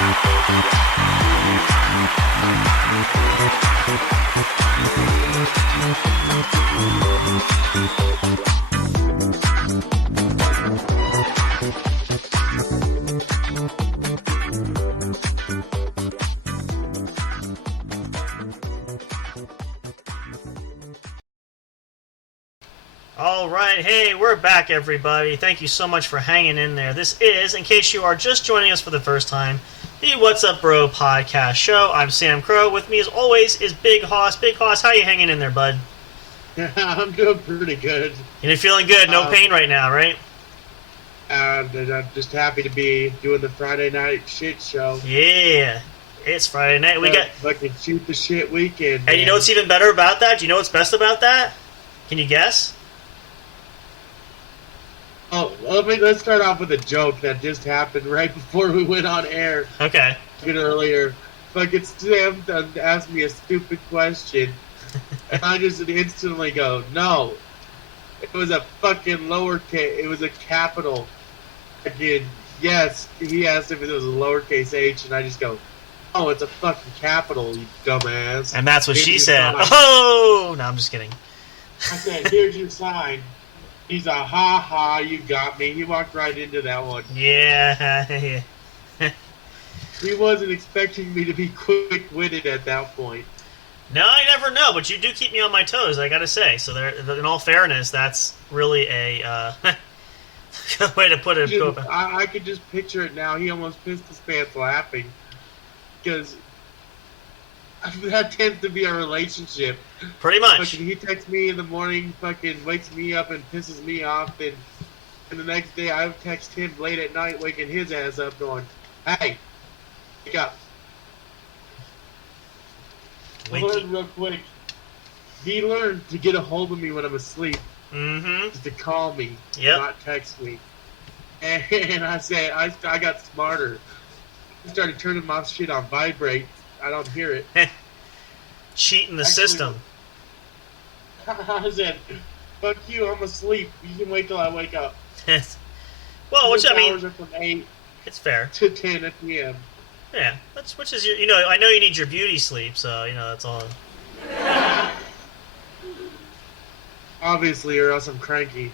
Alright, hey, we're back, everybody. Thank you so much for hanging in there. This is, in case you are just joining us for the first time, the What's Up Bro podcast show. I'm Sam Crow. With me, as always, is Big Hoss. Big Hoss, how you hanging in there, bud? Yeah, I'm doing pretty good. You're feeling good? No pain right now, right? And I'm just happy to be doing the Friday night shit show. Yeah, it's Friday night. We got fucking shoot the shit weekend. And you know what's even better about that? Do you know what's best about that? Can you guess? Oh, let's start off with a joke that just happened right before we went on air. Okay. A bit earlier. Fucking Sam asked me a stupid question, and I just instantly go, no. It was a fucking lowercase. It was a capital. Again, yes. He asked if it was a lowercase h, and I just go, oh, it's a fucking capital, you dumbass. And that's what Here's she your said. sign. Oh! No, I'm just kidding. I said, here's your sign. He's a ha, you got me. He walked right into that one. Yeah. He wasn't expecting me to be quick-witted at that point. No, I never know, but you do keep me on my toes, I gotta say. So, in all fairness, that's really a good way to put it. I could just picture it now. He almost pissed his pants laughing. Because that tends to be our relationship. Pretty much. Fucking, he texts me in the morning, fucking wakes me up and pisses me off. And the next day I text him late at night, waking his ass up going, hey, wake up. Learn real quick. He learned to get a hold of me when I'm asleep. Mm-hmm. Just to call me, yep. Not text me. And I said, I got smarter. I started turning my shit on vibrate. I don't hear it. Cheating the system. I said, fuck you, I'm asleep. You can wait till I wake up. Well, which I mean, hours are from 8 it's fair. to 10 p.m. Yeah, which is your, I know you need your beauty sleep, so that's all. Obviously, or else I'm cranky.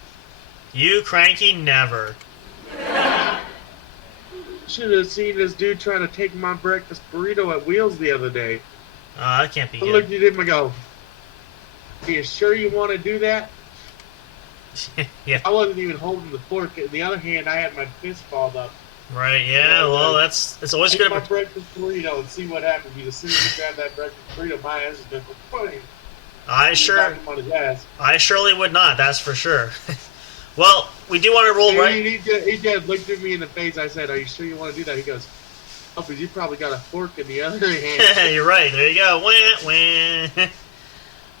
You cranky never. Should have seen this dude trying to take my breakfast burrito at Wheels the other day. That can't be I good. looked at him and go, are you sure you want to do that? Yeah. I wasn't even holding the fork. In the other hand, I had my fist balled up. Right, yeah, well, it's always Take good. my breakfast burrito and see what happens. Because as soon as you grab that breakfast burrito, my ass is going to go funny. I surely would not, that's for sure. Well, we do want to roll right. He just looked at me in the face. I said, are you sure you want to do that? He goes, oh, because you probably got a fork in the other hand. You're right, there you go. Wah, wah.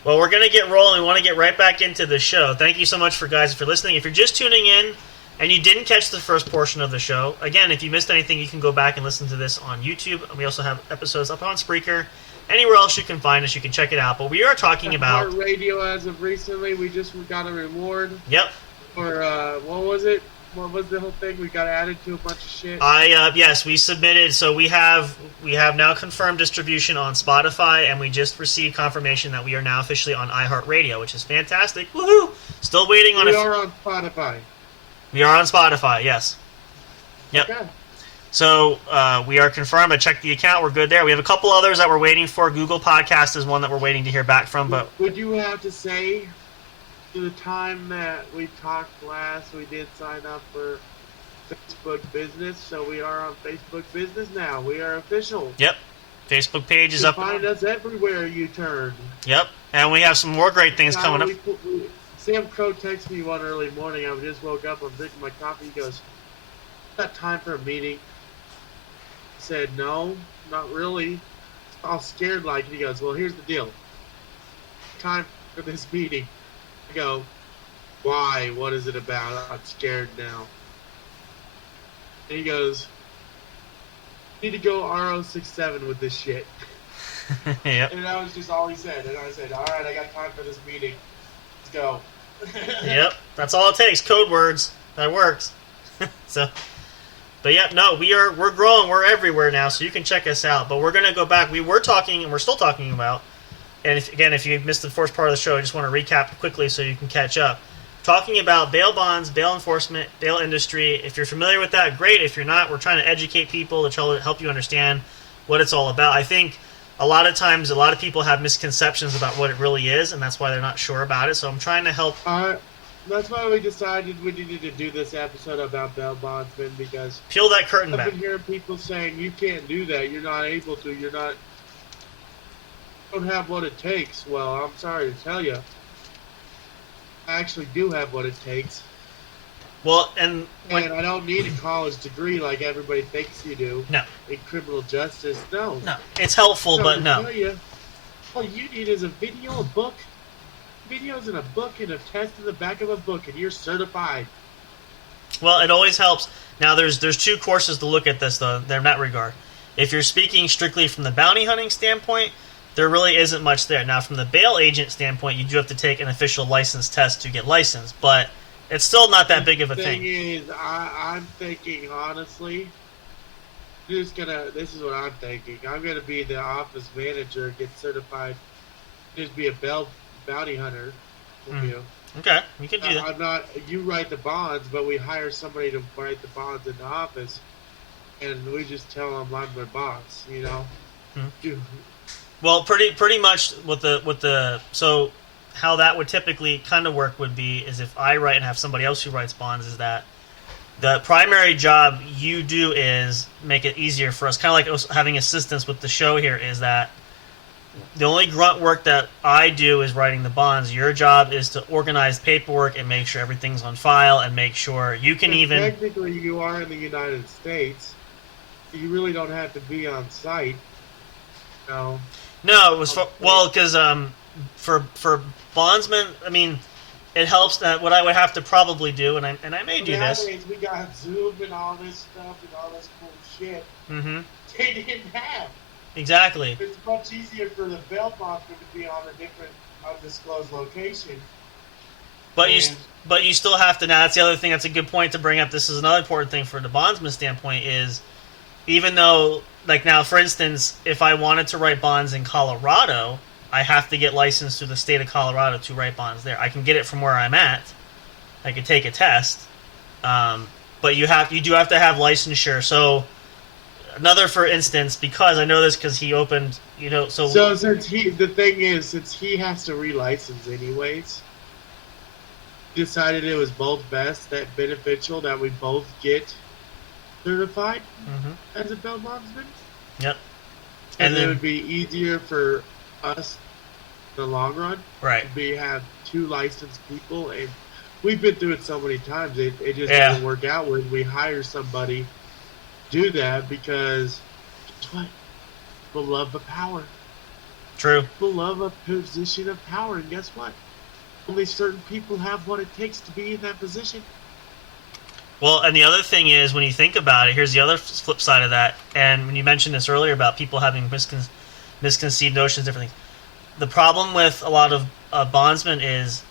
Well, we're going to get rolling. We want to get right back into the show. Thank you so much for listening. If you're just tuning in and you didn't catch the first portion of the show, again, if you missed anything, you can go back and listen to this on YouTube. And we also have episodes up on Spreaker. Anywhere else you can find us, you can check it out. But we are talking about radio as of recently. We just got a reward. Yep. For, what was it? What was the whole thing? We got added to a bunch of shit. Yes, we submitted. So we have now confirmed distribution on Spotify, and we just received confirmation that we are now officially on iHeartRadio, which is fantastic. Woohoo! Still waiting on. We are on Spotify. We are on Spotify. Yes. Yep. Okay. So we are confirmed. I checked the account. We're good there. We have a couple others that we're waiting for. Google Podcast is one that we're waiting to hear back from. But would you have to say? The time that we talked last, we did sign up for Facebook Business, so we are on Facebook Business now. We are official. Yep. Facebook page is up. Find us everywhere you turn. Yep. And we have some more great things coming up. Sam Crow texted me one early morning. I just woke up. I'm drinking my coffee. He goes, got time for a meeting? I said, no, not really. All scared like. He goes, well, here's the deal. Time for this meeting. I go, why? What is it about? I'm scared now. And he goes, you need to go RO67 with this shit. Yep. And that was just all he said. And I said, all right, I got time for this meeting. Let's go. Yep. That's all it takes. Code words. That works. So, But yeah, no, we're growing. We're everywhere now, so you can check us out. But we're gonna go back. We were talking, and we're still talking about. And if you missed the first part of the show, I just want to recap quickly so you can catch up. Talking about bail bonds, bail enforcement, bail industry. If you're familiar with that, great. If you're not, we're trying to educate people to try to help you understand what it's all about. I think a lot of times, a lot of people have misconceptions about what it really is, and that's why they're not sure about it. So I'm trying to help. That's why we decided we needed to do this episode about bail bondsmen, because Peel that curtain I've back. been hearing people saying you can't do that, you're not able to, you don't have what it takes. Well, I'm sorry to tell you, I actually do have what it takes. Well, and And I don't need a college degree like everybody thinks you do. No. In criminal justice, no. No, it's helpful, but no. Tell you, all you need is a video, a book. Videos in a book and a test in the back of a book, and you're certified. Well, it always helps. Now, there's two courses to look at this, though, in that regard. If you're speaking strictly from the bounty hunting standpoint, there really isn't much there. Now, from the bail agent standpoint, you do have to take an official license test to get licensed, but it's still not that big of a thing. The thing is, I'm thinking, honestly, this is what I'm thinking. I'm going to be the office manager, get certified, just be a bounty hunter with you. Okay, you can do that. I'm not. You write the bonds, but we hire somebody to write the bonds in the office, and we just tell them I'm their boss. You know. Well, pretty much with the so how that would typically kind of work would be is if I write and have somebody else who writes bonds, is that the primary job you do is make it easier for us, kind of like us having assistance with the show here, is that the only grunt work that I do is writing the bonds. Your job is to organize paperwork and make sure everything's on file and make sure you can even... Technically, you are in the United States. You really don't have to be on site. No. No, it was because for bondsmen, I mean, it helps that what I would have to probably do, and I may do this. We got Zoom and all this stuff and all this cool shit. Mm-hmm. They didn't have. Exactly. It's much easier for the bail bondsman to be on a different undisclosed location. But you still have to. Now that's the other thing. That's a good point to bring up. This is another important thing for the bondsman standpoint is, even though, like now, for instance, if I wanted to write bonds in Colorado, I have to get licensed through the state of Colorado to write bonds there. I can get it from where I'm at. I could take a test, but you do have to have licensure. So. Another, for instance, because I know this because he opened, so since he has to relicense anyways, decided it was both beneficial that we both get certified as a bail bondsman. Yep. And then it would be easier for us in the long run. Right. To have two licensed people, and we've been through it so many times. It just doesn't work out when we hire somebody. Do that because guess what? People love the power. True. People love a position of power, and guess what? Only certain people have what it takes to be in that position. Well, and the other thing is, when you think about it, here's the other flip side of that. And when you mentioned this earlier about people having misconceived notions, different things. The problem with a lot of bondsmen is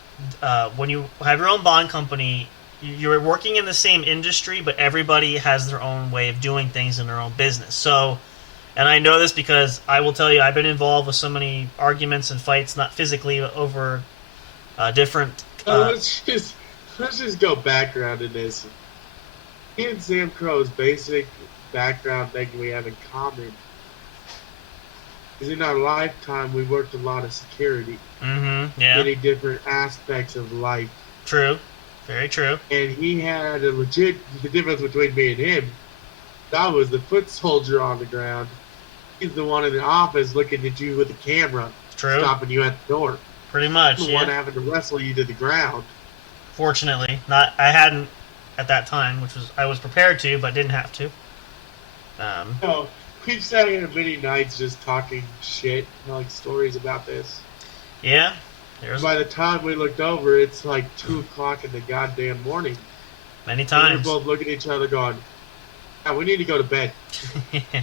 when you have your own bond company, you're working in the same industry, but everybody has their own way of doing things in their own business. So, and I know this because I will tell you, I've been involved with so many arguments and fights, not physically, but over different... let's just go background in this. Me and Sam Crow's basic background thing we have in common is in our lifetime we worked a lot of security. Mm-hmm, yeah. Many different aspects of life. True. Very true. And he had the difference between me and him, I was the foot soldier on the ground. He's the one in the office looking at you with the camera. True. Stopping you at the door. Pretty much, the one having to wrestle you to the ground. Fortunately. I hadn't at that time, I was prepared to, but didn't have to. No, we've sat here many nights just talking shit, like stories about this. Yeah. By the time we looked over, it's like 2 o'clock in the goddamn morning. Many times. And we're both looking at each other going, yeah, we need to go to bed.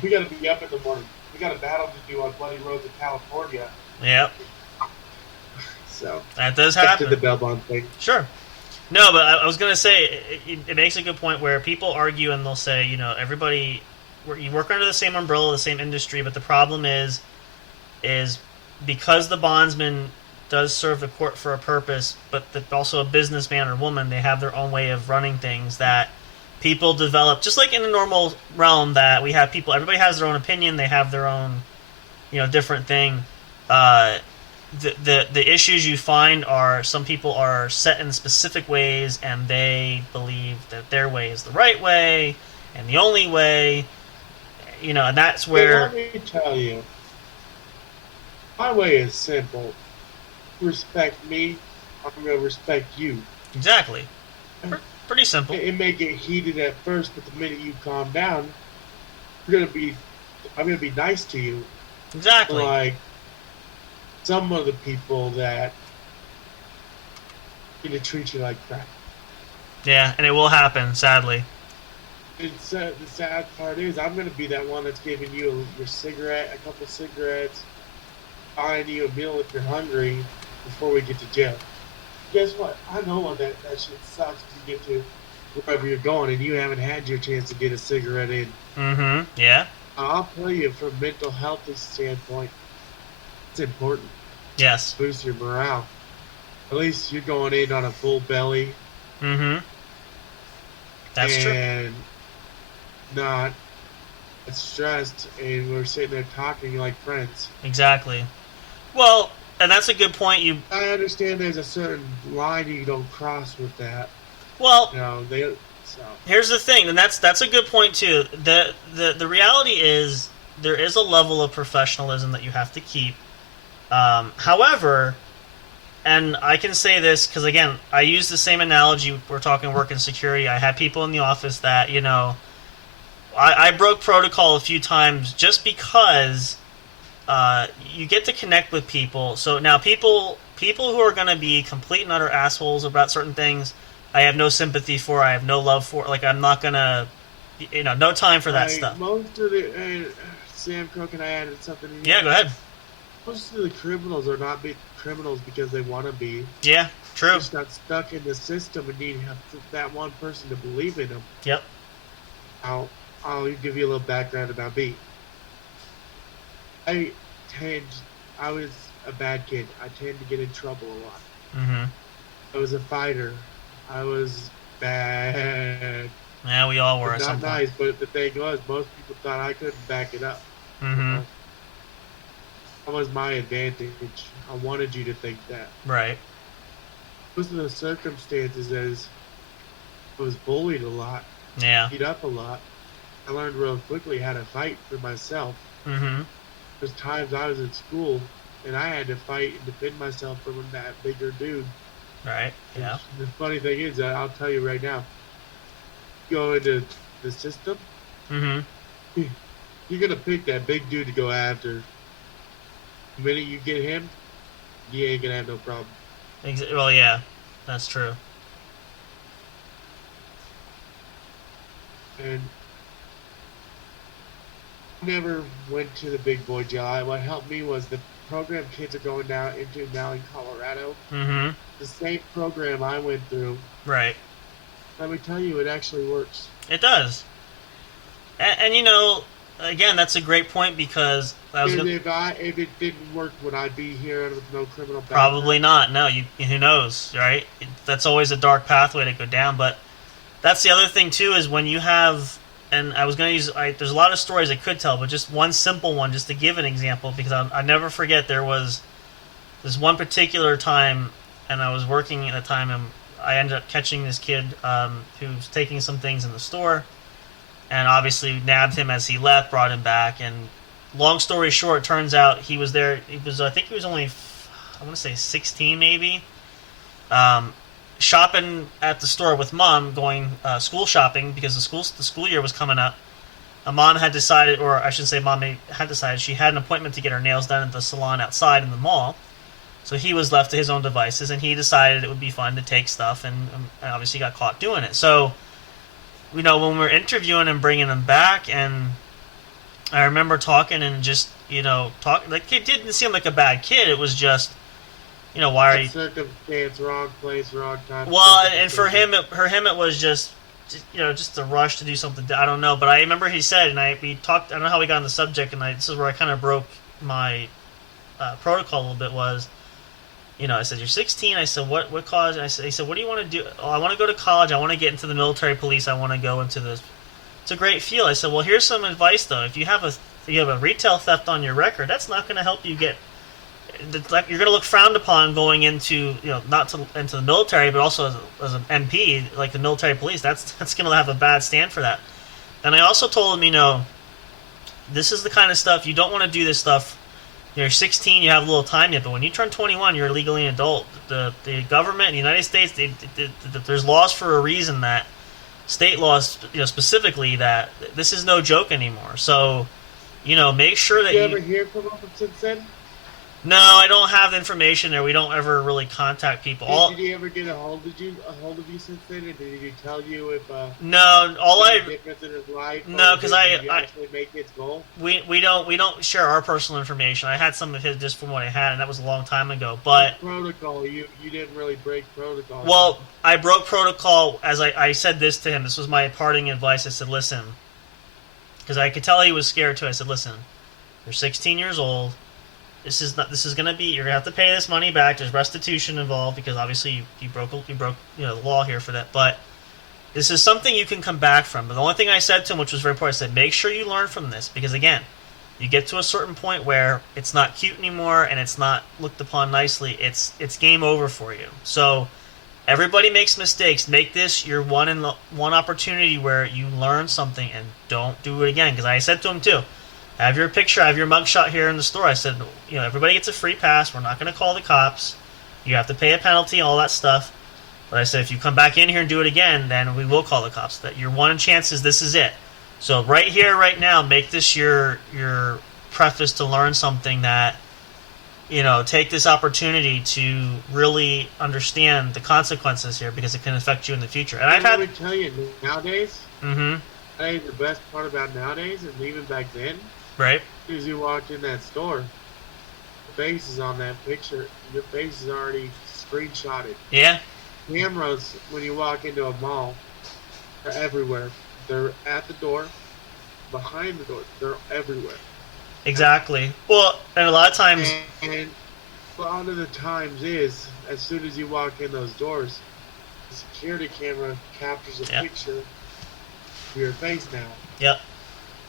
We got to be up in the morning. We got a battle to do on bloody roads in California. Yep. So that does happen. To the bail bond thing. Sure. No, but I was gonna say it makes a good point where people argue and they'll say, everybody, you work under the same umbrella, the same industry, but the problem is because the bondsman does serve the court for a purpose, but also a businessman or woman, they have their own way of running things that people develop, just like in a normal realm that we have people, everybody has their own opinion, they have their own, different thing. Uh, the issues you find are some people are set in specific ways and they believe that their way is the right way and the only way, and that's Hey, where let me tell you, my way is simple. Respect me, I'm gonna respect you. exactly pretty simple. It may get heated at first, but the minute you calm down, you're gonna be, I'm gonna be nice to you. Exactly. Like some of the people that need to treat you like crap. Yeah, and it will happen, sadly. It's the sad part is I'm gonna be that one that's giving you your cigarette, a couple cigarettes, buying you a meal if you're hungry before we get to jail. Guess what? I know what that shit sucks to get to wherever you're going and you haven't had your chance to get a cigarette in. Mm-hmm. Yeah. I'll tell you from a mental health standpoint, it's important. Yes. Boost your morale. At least you're going in on a full belly. Mm-hmm. That's true. And not stressed, and we're sitting there talking like friends. Exactly. Well, and that's a good point. I understand there's a certain line you don't cross with that. Well, So here's the thing, and that's a good point too. The reality is there is a level of professionalism that you have to keep. However, and I can say this because again, I use the same analogy. We're talking work and security. I had people in the office that I broke protocol a few times just because you get to connect with people. So now people who are going to be complete and utter assholes about certain things, I have no sympathy for. I have no love for. Like I'm not gonna, no time for that stuff. Most of the Sam Cook and I added something. Yeah, go ahead. Most of the criminals are not big criminals because they want to be. Yeah, true. They just got stuck in the system and need that one person to believe in them. Yep. I'll give you a little background about me. I was a bad kid. I tend to get in trouble a lot. Mm-hmm. I was a fighter. I was bad. Yeah, we all were. Not nice, but the thing was, most people thought I couldn't back it up. Mm-hmm. That was my advantage. I wanted you to think that. Right. Most of the circumstances is I was bullied a lot. Yeah. Beat up a lot. I learned real quickly how to fight for myself. Mm-hmm. There's times I was in school and I had to fight and defend myself from that bigger dude. Right. Yeah. The funny thing is, I'll tell you right now, go into the system, Mm-hmm. you're going to pick that big dude to go after. The minute you get him, you ain't going to have no problem. Well, yeah, that's true. And I never went to the big boy jail. What helped me was the program kids are going now in Colorado. Mm-hmm. The same program I went through. Right. Let me tell you, it actually works. It does. And again, that's a great point because if it didn't work, would I be here with no criminal background? Probably not. No, who knows, right? That's always a dark pathway to go down. But that's the other thing too is when you have, and I was going to use, there's a lot of stories I could tell, but just one simple one, just to give an example, because I never forget there was this one particular time, and I was working at a time, and I ended up catching this kid who was taking some things in the store, and obviously nabbed him as he left, brought him back, and long story short, turns out he was there. I think he was only, I want to say 16 maybe. Shopping at the store with mom, going school shopping because the school year was coming up. Mom had decided, or I should say, mom had decided she had an appointment to get her nails done at the salon outside in the mall. So he was left to his own devices, and he decided it would be fun to take stuff, and obviously got caught doing it. So, when we were interviewing and bringing him back, and I remember talking and just, like, it didn't seem like a bad kid. It was just, why are That you? circumstance, wrong place, wrong time. Well, and for him, it was just just a rush to do something. I don't know, but I remember he said, and we talked. I don't know how we got on the subject, and this is where I kind of broke my protocol a little bit. Was I said, you're 16. I said, what college? He said, what do you want to do? Oh, I want to go to college. I want to get into the military police. I want to go into this. It's a great field. I said, well, here's some advice though. If you have a retail theft on your record, that's not going to help you get. Like, you're going to look frowned upon going into not into the military, but also as an MP, like the military police. That's going to have a bad stand for that. And I also told him, this is the kind of stuff you don't want to do. This stuff. You're 16, you have a little time yet, but when you turn 21, you're legally an adult. The government in the United States, there's laws for a reason, that state laws, specifically, that this is no joke anymore. So, make sure that you ever hear from him since then? No, I don't have the information there. We don't ever really contact people. Did he ever get a hold of you since then? And did he tell you if no, difference in his life? No, because I actually make his goal. We don't share our personal information. I had some of his just from what I had, and that was a long time ago. But protocol, you didn't really break protocol. Well, I broke protocol as I said this to him. This was my parting advice. I said, listen, because I could tell he was scared too. I said, listen, you're 16 years old. This is going to be. You're gonna have to pay this money back. There's restitution involved because obviously you broke the law here for that. But this is something you can come back from. But the only thing I said to him, which was very important, I said, make sure you learn from this, because again, you get to a certain point where it's not cute anymore and it's not looked upon nicely. It's game over for you. So everybody makes mistakes. Make this your one opportunity where you learn something and don't do it again. Because I said to him too, have your picture, I have your mugshot here in the store. I said, everybody gets a free pass. We're not going to call the cops. You have to pay a penalty, all that stuff. But I said, if you come back in here and do it again, then we will call the cops. That your one chance is this is it. So right here, right now, make this your preface to learn something that, take this opportunity to really understand the consequences here, because it can affect you in the future. And I would tell you, nowadays, I think the best part about nowadays, and even back then, right, as you walked in that store, your face is on that picture. Your face is already screenshotted. Yeah. Cameras, when you walk into a mall, are everywhere. They're at the door, behind the door. They're everywhere. Exactly. Well, and a lot of times... And a lot of the times is, as soon as you walk in those doors, the security camera captures a picture of your face now. Yep.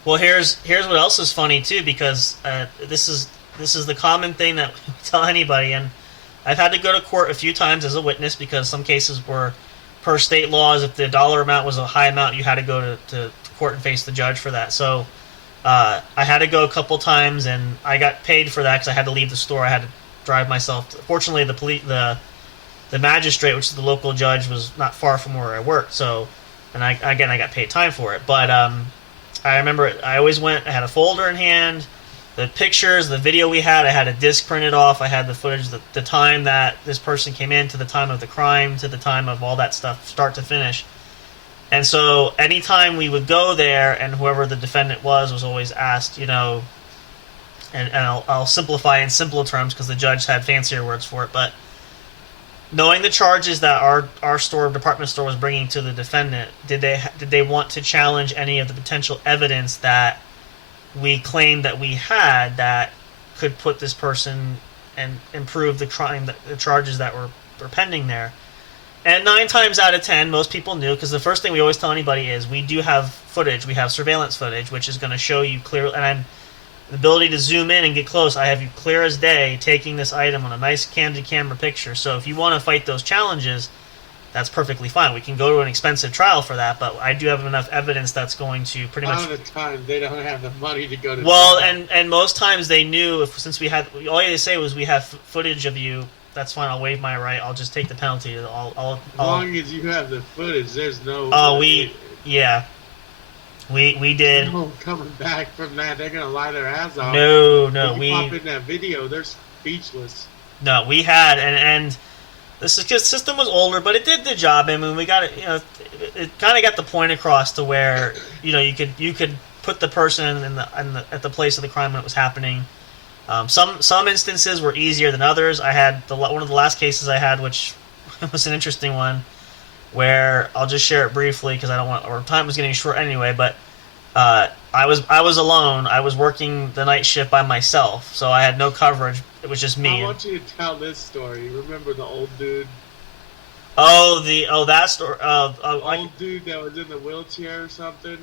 Well, here's what else is funny too, because this is the common thing that we tell anybody, and I've had to go to court a few times as a witness, because some cases were, per state laws, if the dollar amount was a high amount, you had to go to court and face the judge for that. So I had to go a couple times, and I got paid for that because I had to leave the store. I had to drive myself. Fortunately, the magistrate, which is the local judge, was not far from where I worked. So, and I got paid time for it. But I remember I always went. I had a folder in hand, the pictures, the video we had. I had a disc printed off. I had the footage, the time that this person came in, to the time of the crime, to the time of all that stuff, start to finish. And so anytime we would go there, and whoever the defendant was always asked, and I'll simplify in simpler terms because the judge had fancier words for it, but knowing the charges that our department store was bringing to the defendant, did they want to challenge any of the potential evidence that we claimed that we had that could put this person and improve the crime, the charges that were pending there? And 9 times out of 10, most people knew, because the first thing we always tell anybody is we do have footage. We have surveillance footage, which is going to show you clearly, and the ability to zoom in and get close. I have you clear as day taking this item on a nice candid camera picture. So if you want to fight those challenges, that's perfectly fine. We can go to an expensive trial for that, but I do have enough evidence that's going to pretty much... A lot of the time, they don't have the money to go to well, trial. and most times they knew, since we had... All you had to say was, we have footage of you. That's fine. I'll waive my right. I'll just take the penalty. As long as you have the footage, there's no... Oh, yeah. We did. No coming back from that. They're going to lie their ass off. No, when you pop in that video, they're speechless. No, we had, and the system was older, but it did the job. I mean, we got it, it kind of got the point across to where, you could put the person at the place of the crime when it was happening. Some instances were easier than others. I had one of the last cases I had, which was an interesting one, where I'll just share it briefly because I don't want. Or time was getting short anyway. But I was alone. I was working the night shift by myself, so I had no coverage. It was just me. I want you to tell this story. Remember the old dude? That story. Old dude that was in the wheelchair or something?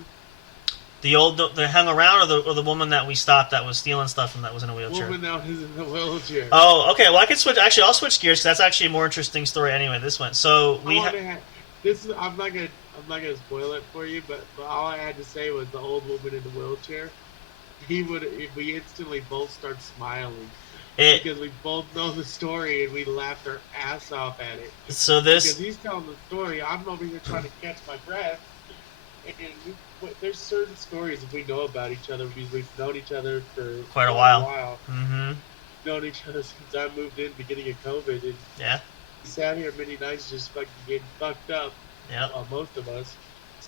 The hung around, or the woman that we stopped that was stealing stuff and that was in a wheelchair. Woman that was in the wheelchair. Oh, okay. Well, I could switch. Actually, I'll switch gears. 'Cause that's actually a more interesting story. Anyway, this one. So I'm not gonna spoil it for you, but all I had to say was the old woman in the wheelchair. We instantly both start smiling because we both know the story and we laughed our ass off at it. So because he's telling the story, I'm over here trying to catch my breath, and there's certain stories that we know about each other because we've known each other for quite a while. Mm-hmm. Known each other since I moved in beginning of COVID, and yeah, we sat here many nights just fucking getting fucked up. Yep. Most of us.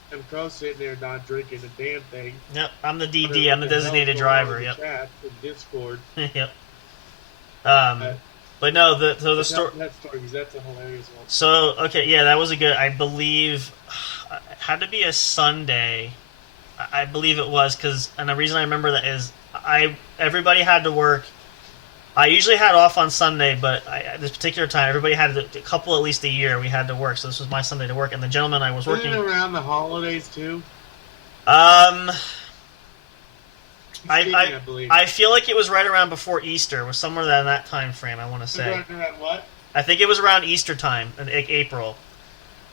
Sam Crow sitting there not drinking a damn thing. Yep, I'm the DD. I'm the designated driver. Yep. Chat and Discord. Yep. But no, the story. That story, because that's a hilarious one. So okay, yeah, that was a good. I believe it had to be a Sunday. I believe it was and the reason I remember that is everybody had to work. I usually had off on Sunday, but this particular time, everybody had a couple, at least a year, we had to work. So this was my Sunday to work, and the gentleman I was working. Wasn't it around the holidays too? I believe. I feel like it was right around before Easter, was somewhere in that time frame. I want to say. Around what? I think it was around Easter time in April.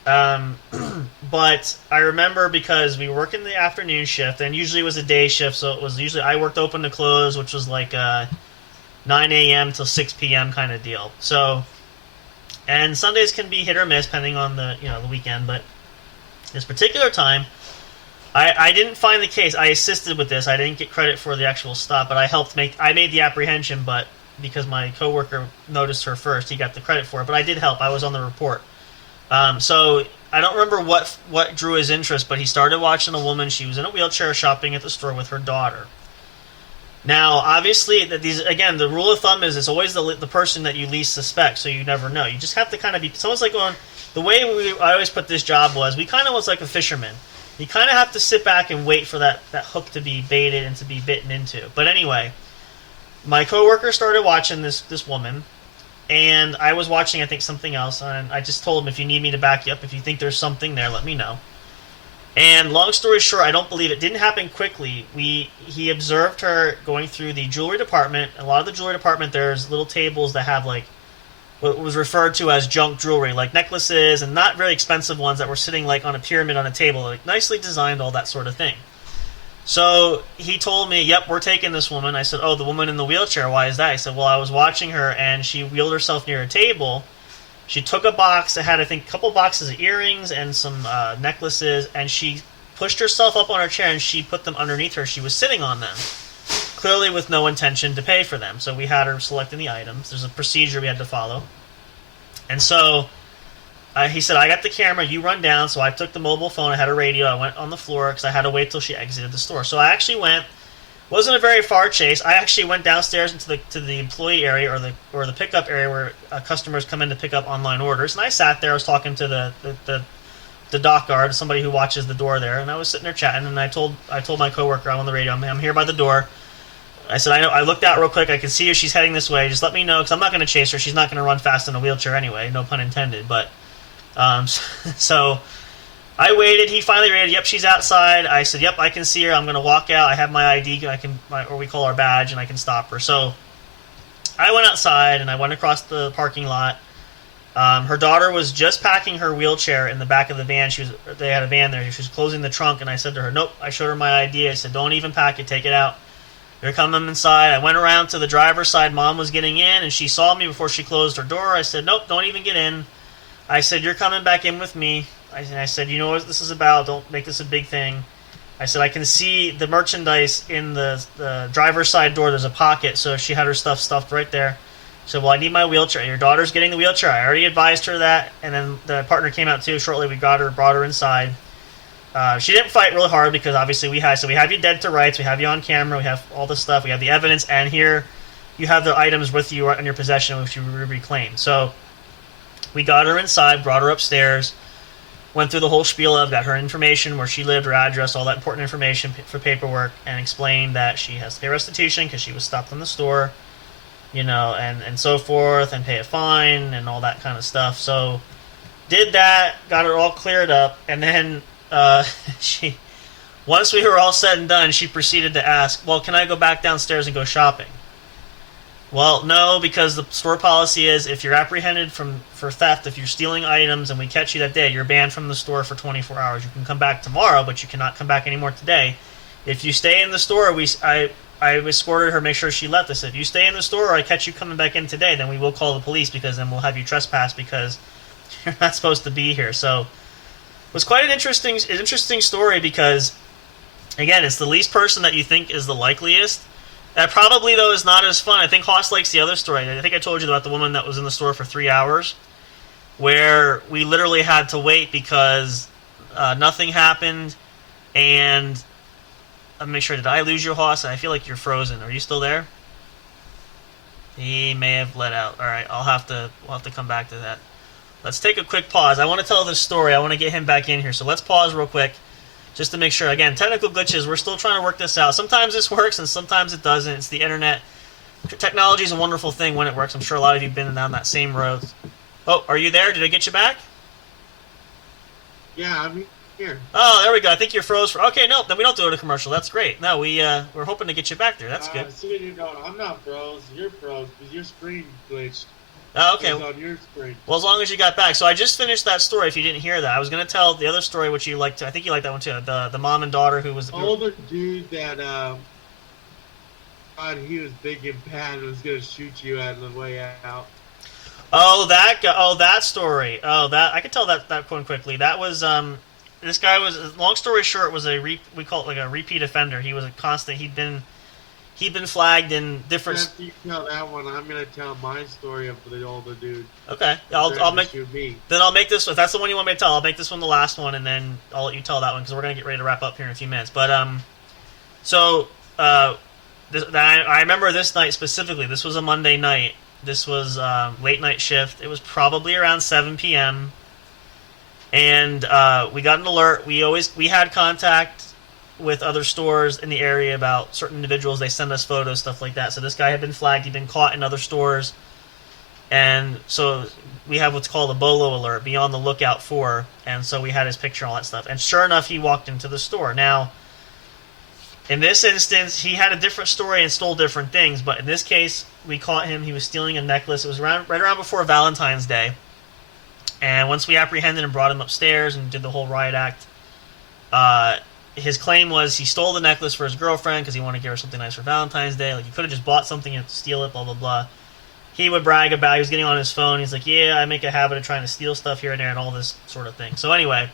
But I remember because we work in the afternoon shift, and usually it was a day shift, so it was usually I worked open to close, which was like 9 a.m. till 6 p.m. kind of deal. So, and Sundays can be hit or miss depending on the weekend. But this particular time, I didn't find the case. I assisted with this. I didn't get credit for the actual stop, but I made the apprehension. But because my coworker noticed her first, he got the credit for it. But I did help. I was on the report. So I don't remember what drew his interest, but he started watching a woman. She was in a wheelchair shopping at the store with her daughter. Now, obviously, the rule of thumb is it's always the person that you least suspect, so you never know. You just have to kind of be. It's almost like going. The way I always put this job we kind of was like a fisherman. You kind of have to sit back and wait for that hook to be baited and to be bitten into. But anyway, my coworker started watching this woman, and I was watching, I think, something else, and I just told him, if you need me to back you up, if you think there's something there, let me know. And long story short, I don't believe it didn't happen quickly. He observed her going through the jewelry department. A lot of the jewelry department, there's little tables that have like what was referred to as junk jewelry, like necklaces and not very expensive ones that were sitting like on a pyramid on a table, like nicely designed, all that sort of thing. So he told me, yep, we're taking this woman. I said, oh, the woman in the wheelchair, why is that? He said, well, I was watching her and she wheeled herself near a table. She took a box that had, I think, a couple boxes of earrings and some necklaces, and she pushed herself up on her chair and she put them underneath her. She was sitting on them, clearly with no intention to pay for them. So we had her selecting the items. There's a procedure we had to follow. And so he said, I got the camera, you run down. So I took the mobile phone, I had a radio, I went on the floor because I had to wait till she exited the store. So I actually went. Wasn't a very far chase. I actually went downstairs to the employee area or the pickup area where customers come in to pick up online orders, and I sat there. I was talking to the dock guard, somebody who watches the door there, and I was sitting there chatting. And I told my coworker, I'm on the radio, I'm here by the door. I said, I know. I looked out real quick. I can see her. She's heading this way. Just let me know because I'm not going to chase her. She's not going to run fast in a wheelchair anyway. No pun intended. But so. I waited. He finally rated. Yep, she's outside. I said, yep, I can see her. I'm going to walk out. I have my ID. Or we call our badge, and I can stop her. So I went outside, and I went across the parking lot. Her daughter was just packing her wheelchair in the back of the van. They had a van there. She was closing the trunk, and I said to her, nope. I showed her my ID. I said, don't even pack it. Take it out. They're coming inside. I went around to the driver's side. Mom was getting in, and she saw me before she closed her door. I said, nope, don't even get in. I said, you're coming back in with me. I said, you know what this is about. Don't make this a big thing. I said, I can see the merchandise in the driver's side door. There's a pocket, so she had her stuff stuffed right there. I said, well, I need my wheelchair. Your daughter's getting the wheelchair. I already advised her that. And then the partner came out, too. Shortly, we brought her inside. She didn't fight really hard because, obviously, we have you dead to rights. We have you on camera. We have all this stuff. We have the evidence. And here, you have the items with you in your possession, which you reclaim. So we got her inside, brought her upstairs, went through the whole spiel of, got her information, where she lived, her address, all that important information for paperwork, and explained that she has to pay restitution because she was stopped in the store, and so forth, and pay a fine and all that kind of stuff. So did that, got her all cleared up, and then she, once we were all said and done, she proceeded to ask, well, can I go back downstairs and go shopping? Well, no, because the store policy is if you're apprehended for theft, if you're stealing items and we catch you that day, you're banned from the store for 24 hours. You can come back tomorrow, but you cannot come back anymore today. If you stay in the store, I escorted her, make sure she left us. If you stay in the store or I catch you coming back in today, then we will call the police, because then we'll have you trespass because you're not supposed to be here. So it was quite an interesting story because, again, it's the least person that you think is the likeliest. That probably, though, is not as fun. I think Hoss likes the other story. I think I told you about the woman that was in the store for 3 hours, where we literally had to wait because nothing happened. And let me make sure, did I lose you, Hoss? I feel like you're frozen. Are you still there? He may have let out. All right, we'll have to come back to that. Let's take a quick pause. I want to tell this story. I want to get him back in here. So let's pause real quick, just to make sure. Again, technical glitches. We're still trying to work this out. Sometimes this works and sometimes it doesn't. It's the internet. Technology is a wonderful thing when it works. I'm sure a lot of you have been down that same road. Oh, are you there? Did I get you back? Yeah, I'm here. Oh, there we go. I think you're froze. Okay, no, then we don't do it a commercial. That's great. No, we're hoping to get you back there. That's good. So you know, I'm not froze. You're froze because your screen glitched. Oh, okay. It's on your screen. Well, as long as you got back. So I just finished that story. If you didn't hear that, I was going to tell the other story, which you liked. I think you liked that one too. The mom and daughter who was older dude that thought he was big and bad and was going to shoot you on the way out. Oh, that guy. Oh, that story. Oh, that I could tell that one quickly. That was this guy was. Long story short, was we call it like a repeat offender. He was a constant. He'd been flagged in different. After you tell that one, I'm gonna tell my story of the older dude. Okay, I'll make. Me. Then I'll make this. If that's the one you want me to tell, I'll make this one the last one, and then I'll let you tell that one because we're gonna get ready to wrap up here in a few minutes. But I remember this night specifically. This was a Monday night. This was late night shift. It was probably around 7 p.m. And we got an alert. We had contact with other stores in the area about certain individuals. They send us photos, stuff like that. So this guy had been flagged. He'd been caught in other stores. And so we have what's called a BOLO alert, be on the lookout for. And so we had his picture and all that stuff. And sure enough, he walked into the store. Now, in this instance, he had a different story and stole different things. But in this case, we caught him. He was stealing a necklace. It was right around before Valentine's Day. And once we apprehended and brought him upstairs and did the whole riot act, his claim was he stole the necklace for his girlfriend because he wanted to give her something nice for Valentine's Day. Like, you could have just bought something and steal it, blah, blah, blah. He would brag about, he was getting on his phone. He's like, yeah, I make a habit of trying to steal stuff here and there and all this sort of thing. So anyway,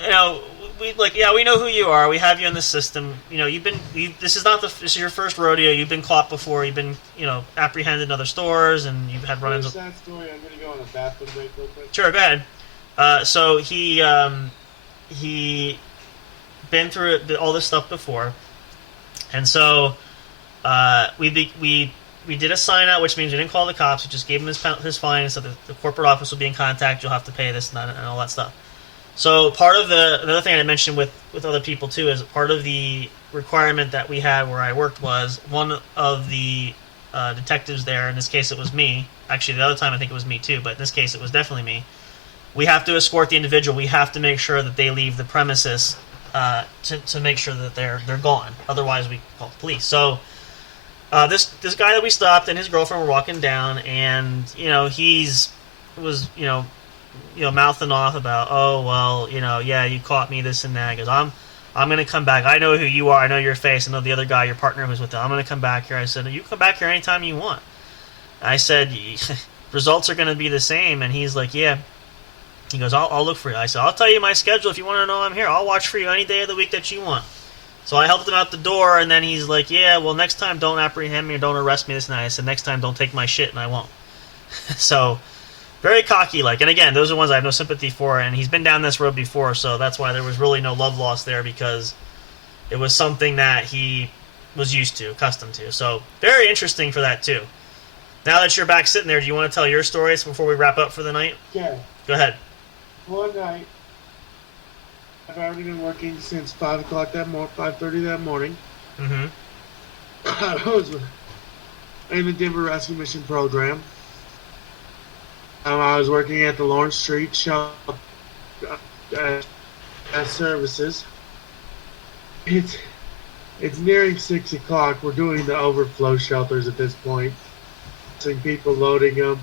we know who you are. We have you in the system. This is your first rodeo. You've been caught before. You've been, apprehended in other stores, and you've had run-ins. That story. I'm gonna go on a bathroom break real quick. Sure, go ahead. So he been through all this stuff before, and so we did a sign out, which means we didn't call the cops. We just gave him his fine and said the corporate office will be in contact. You'll have to pay this and that and all that stuff. So part of the other thing I mentioned with other people too is part of the requirement that we had where I worked was one of the detectives there. In this case, it was me. Actually, the other time I think it was me too, but in this case, it was definitely me. We have to escort the individual. We have to make sure that they leave the premises to make sure that they're gone. Otherwise, we call the police. So this guy that we stopped and his girlfriend were walking down, and he's was mouthing off about, oh well, yeah, you caught me, this and that. He goes, I'm gonna come back. I know who you are. I know your face. I know the other guy, your partner, who's with them. I'm gonna come back here. I said, you come back here anytime you want. I said, results are gonna be the same. And he's like, yeah. He goes, I'll look for you. I said, I'll tell you my schedule if you want to know I'm here. I'll watch for you any day of the week that you want. So I helped him out the door, and then he's like, yeah, well, next time don't apprehend me or don't arrest me this night. I said, next time don't take my shit, and I won't. So, very cocky-like. And again, those are ones I have no sympathy for, and he's been down this road before, so that's why there was really no love lost there, because it was something that he was used to, accustomed to. So very interesting for that too. Now that you're back sitting there, do you want to tell your stories before we wrap up for the night? Yeah. Go ahead. One night, I've already been working since 5 o'clock that 5:30 that morning. Mm-hmm. I was in the Denver Rescue Mission program. I was working at the Lawrence Street shop as services. It's nearing 6 o'clock. We're doing the overflow shelters at this point. Seeing people loading them,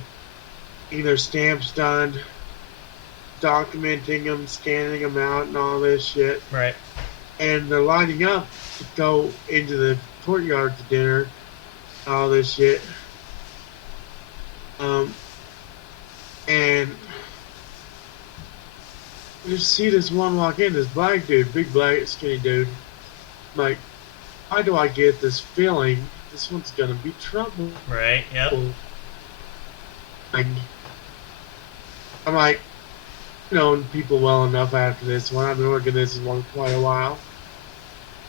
getting their stamps done, documenting them, scanning them out, and all this shit. Right. And they're lining up to go into the courtyard to dinner, all this shit. And you see this one walk in, this black dude, big black skinny dude. I'm like, why do I get this feeling this one's gonna be trouble? Right. Yep. Like, I'm like, known people well enough after this one. I've been working this one quite a while.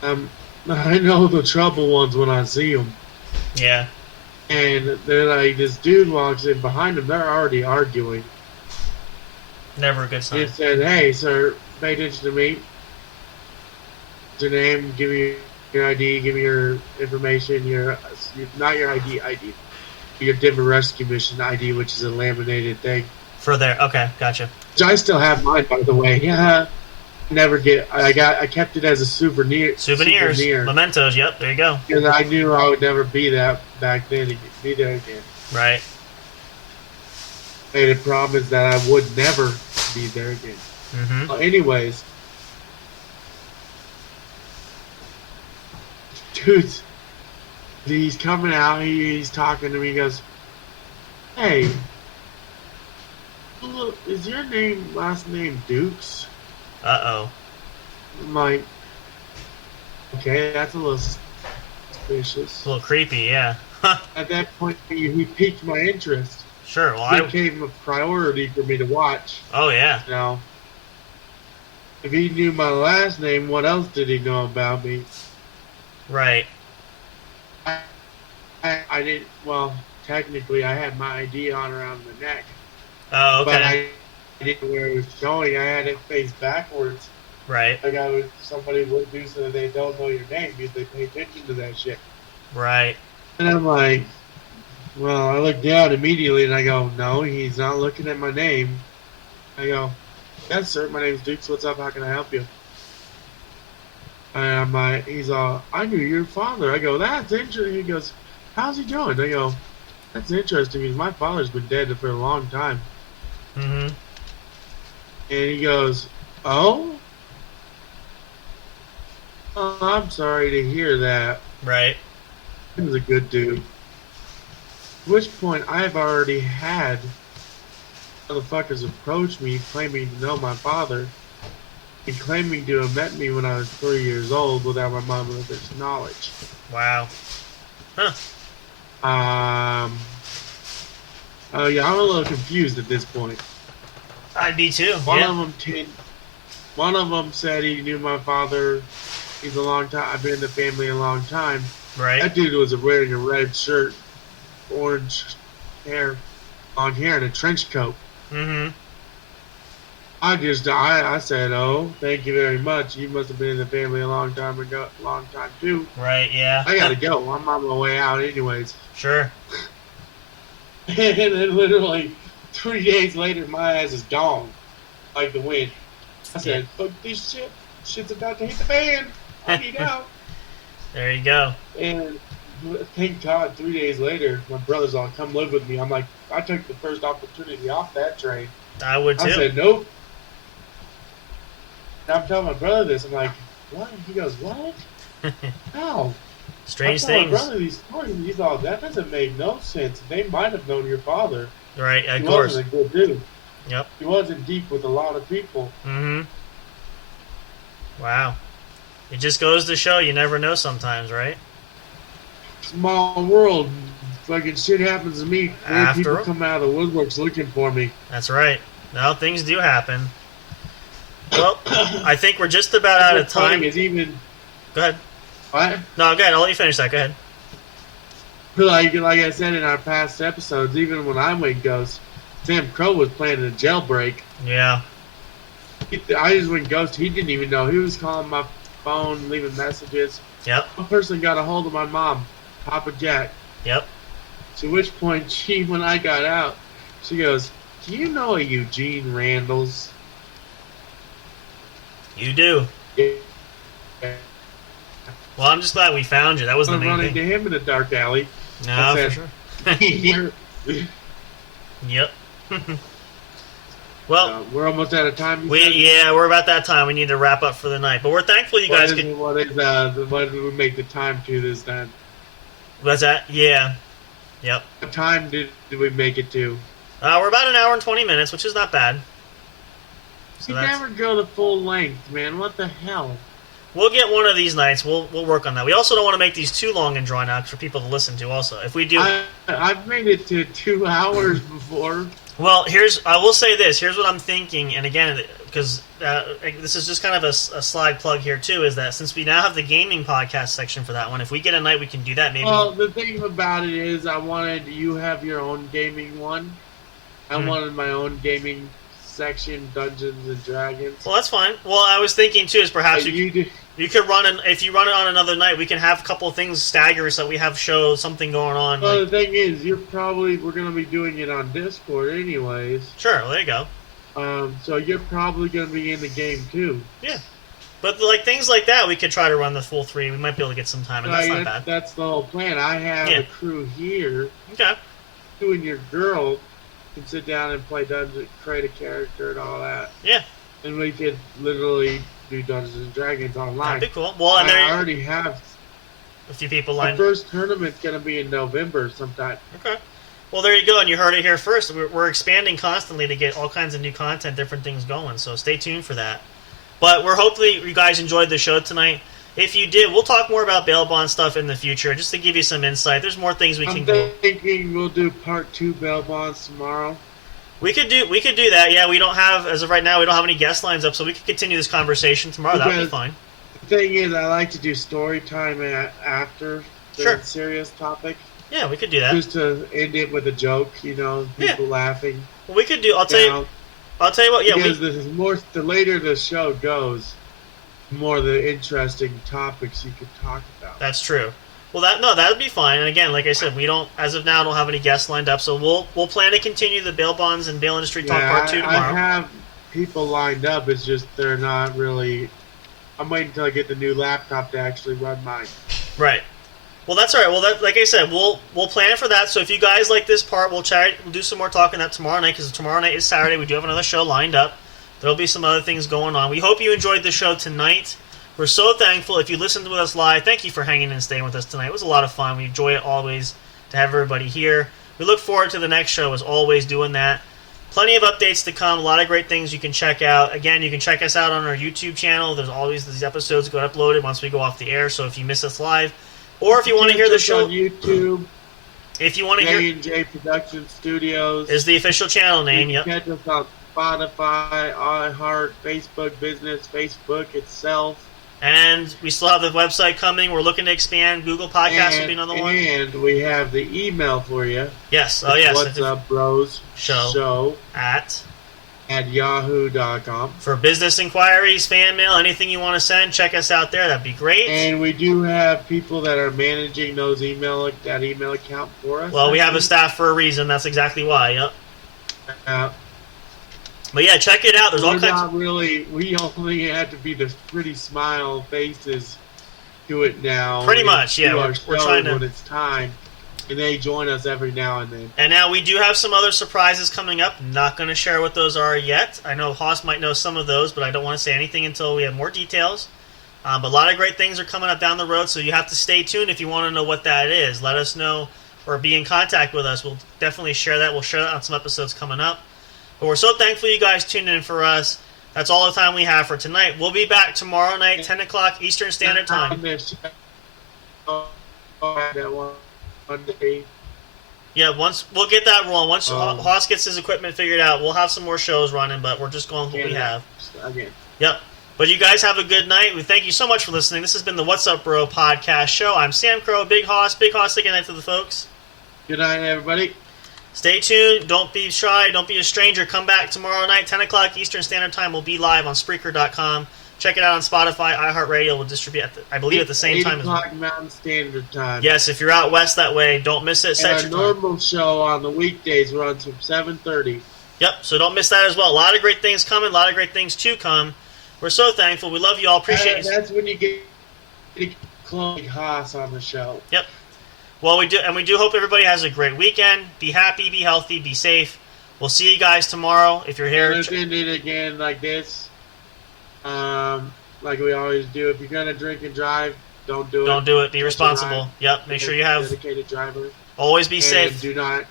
I know the trouble ones when I see them. Yeah. And they're like, this dude walks in behind them. They're already arguing. Never a good sign. He said, "Hey, sir, pay attention to me. What's your name? Give me your ID. Give me your information. Not your ID. Your Denver Rescue Mission ID, which is a laminated thing." For there. Okay. Gotcha. Which I still have mine, by the way. Yeah. Never get. I kept it as a souvenir. Souvenirs. Mementos. Yep. There you go. Because I knew I would never be that back then. To be there again. Right. Made a promise that I would never be there again. Mm-hmm. Well, anyways, dude, he's coming out. He's talking to me. He goes, "Hey, look, is your last name Dukes?" Uh-oh. I'm like, okay, that's a little suspicious. A little creepy, yeah. At that point, he piqued my interest. Sure. Well, It became a priority for me to watch. Oh, yeah. You know, if he knew my last name, what else did he know about me? Right. I didn't. Well, technically, I had my ID on around the neck, Oh, but okay. I didn't know where it was showing. I had it face backwards, Right. like somebody would do, so that they don't know your name because they pay attention to that shit. Right. And I'm like, well, I look down immediately and I go, no, he's not looking at my name. I go, yes, sir, my name's Dukes. What's up? How can I help you? And I'm like, he's all, I knew your father. I go, that's interesting. He goes, how's he doing? I go, that's interesting because my father's been dead for a long time. Mm-hmm. And he goes, oh? Oh, I'm sorry to hear that. Right. He was a good dude. At which point, I've already had motherfuckers approach me claiming to know my father and claiming to have met me when I was 3 years old without my mother's knowledge. Wow. Huh. Yeah, I'm a little confused at this point. I'd be too. One Yeah. of them said he knew my father. He's a long time. I've been in the family a long time. Right. That dude was wearing a red shirt, orange hair, long hair, and a trench coat. Mm-hmm. I said, oh, thank you very much. You must have been in the family a long time too. Right, yeah. I gotta go. I'm on my way out anyways. Sure. And then literally 3 days later, my ass is gone. Like the wind. I said, fuck this shit. Shit's about to hit the fan. I need out. There you go. And thank God, 3 days later, my brother's all, come live with me. I'm like, I took the first opportunity off that train. I would too. I said, nope. And I'm telling my brother this. I'm like, what? He goes, what? How? Strange I told things. my brother these stories, and he's all, that doesn't make no sense. They might have known your father. Right, of He course. wasn't a good dude. Yep. He wasn't deep with a lot of people. Mm-hmm. Wow. It just goes to show you never know sometimes, right? Small world. Fucking shit happens to me. After People all. come out of the woodworks looking for me. That's right. No, things do happen. Well, I think we're just about out of What's funny time. is even Go ahead. What? No, go ahead. I'll let you finish that. Go ahead. Like I said in our past episodes, even when I went Ghost, Sam Crow was planning a jailbreak. Yeah. I just went Ghost. He didn't even know. He was calling my phone, leaving messages. Yep. One person got a hold of my mom, Papa Jack. Yep. To which point, when I got out, she goes, "Do you know a Eugene Randall's?" You do. Yeah. Well, I'm just glad we found you. That was the I'm main running thing. to him in a dark alley. No, I for said, sure. Here. Yep. Well, We're almost out of time. you said? we're about that time. We need to wrap up for the night. But we're thankful you guys could. What did we make the time to this time? What's that? Yeah. Yep. What time did we make it to? We're about an hour and 20 minutes, which is not bad. So You never go the full length, man. What the hell? We'll get one of these nights. We'll work on that. We also don't want to make these too long and drawn out for people to listen to. Also, if we do, I've made it to 2 hours before. well, I will say this. Here's what I'm thinking, and again, because this is just kind of a slide plug here too, is that since we now have the gaming podcast section for that one, if we get a night, we can do that. Maybe. Well, the thing about it is, I wanted you have your own gaming one. I wanted my own gaming section, Dungeons and Dragons. Well, that's fine. Well, I was thinking too is perhaps you could run if you run it on another night, we can have a couple of things stagger so we have something going on. Well, the thing is, we're going to be doing it on Discord anyways. Sure, well, there you go. So you're probably going to be in the game too. Yeah. But like things like that, we could try to run the full 3. We might be able to get some time, and that's not bad. That's the whole plan. I have a crew here. Okay. You and your girl can sit down and play Dungeons, create a character and all that. Yeah. And we could literally do Dungeons and Dragons online. That'd be cool. Well, and I already have a few people the lined. first tournament's going to be in November sometime. Okay. Well, there you go, and you heard it here first. We're expanding constantly to get all kinds of new content, different things going, so stay tuned for that. But hopefully you guys enjoyed the show tonight. If you did, we'll talk more about bail bond stuff in the future, just to give you some insight. There's more things we can go. I'm thinking we'll do part 2 bail bonds tomorrow. We could do that. Yeah, we don't have, as of right now, we don't have any guest lines up, so we could continue this conversation tomorrow. That would be fine. The thing is, I like to do story time after the serious topic. Yeah, we could do that. Just to end it with a joke, people laughing. Well, we could do. I'll tell you what. Yeah, because this is more. The later the show goes, the more the interesting topics you could talk about. That's true. Well, that would be fine. And again, like I said, we don't, as of now, don't have any guests lined up. So we'll plan to continue the bail bonds and bail industry talk part 2 tomorrow. I have people lined up. It's just they're not really. I'm waiting until I get the new laptop to actually run mine. Right. Well, that's all right. Well, like I said, we'll plan for that. So if you guys like this part, we'll do some more talking that tomorrow night, because tomorrow night is Saturday. We do have another show lined up. There'll be some other things going on. We hope you enjoyed the show tonight. We're so thankful. If you listened with us live, thank you for hanging and staying with us tonight. It was a lot of fun. We enjoy it always to have everybody here. We look forward to the next show, as always, doing that. Plenty of updates to come. A lot of great things you can check out. Again, you can check us out on our YouTube channel. There's always these episodes go uploaded once we go off the air. So if you miss us live, or if you want to hear the show on YouTube, if you want to hear J&J Production Studios is the official channel name. You Yep. can catch us on Spotify, iHeart, Facebook Business, Facebook itself. And we still have the website coming. We're looking to expand. Google Podcasts will be another one. And we have the email for you. Yes. Oh, yes. What's up, bros? Show at yahoo.com. For business inquiries, fan mail, anything you want to send, check us out there. That'd be great. And we do have people that are managing that email account for us. Well, we have a staff for a reason. That's exactly why. Yep. But yeah, check it out. There's all kinds. We only have to be the pretty smile faces to it now. Pretty much, yeah. We're trying to. When it's time, and they join us every now and then. And now we do have some other surprises coming up. Not going to share what those are yet. I know Haas might know some of those, but I don't want to say anything until we have more details. But a lot of great things are coming up down the road, so you have to stay tuned if you want to know what that is. Let us know or be in contact with us. We'll definitely share that. We'll share that on some episodes coming up. But we're so thankful you guys tuned in for us. That's all the time we have for tonight. We'll be back tomorrow night, 10 o'clock Eastern Standard Time. Yeah, once we'll get that rolling. Once Haas gets his equipment figured out, we'll have some more shows running, but we're just going with what we have. Again. Yep. But you guys have a good night. We thank you so much for listening. This has been the What's Up Bro podcast show. I'm Sam Crow, Big Hoss. Big Hoss, say good night to the folks. Good night, everybody. Stay tuned. Don't be shy. Don't be a stranger. Come back tomorrow night, 10 o'clock Eastern Standard Time. We'll be live on Spreaker.com. Check it out on Spotify. iHeartRadio will distribute, I believe, at the same time. 8 o'clock Mountain Standard Time. Yes, if you're out west that way, don't miss it. Set And your our time. normal show on the weekdays runs from 7:30. Yep, so don't miss that as well. A lot of great things coming. A lot of great things to come. We're so thankful. We love you all. Appreciate you. That's when you get Chloe Haas on the show. Yep. Well, we do hope everybody has a great weekend. Be happy, be healthy, be safe. We'll see you guys tomorrow. If you're here, And end it again like this. Like we always do. If you're gonna drink and drive, don't do it. don't do it. Be Just responsible. drive. Yep. Make sure you have. Dedicated driver. Always be And safe. do not.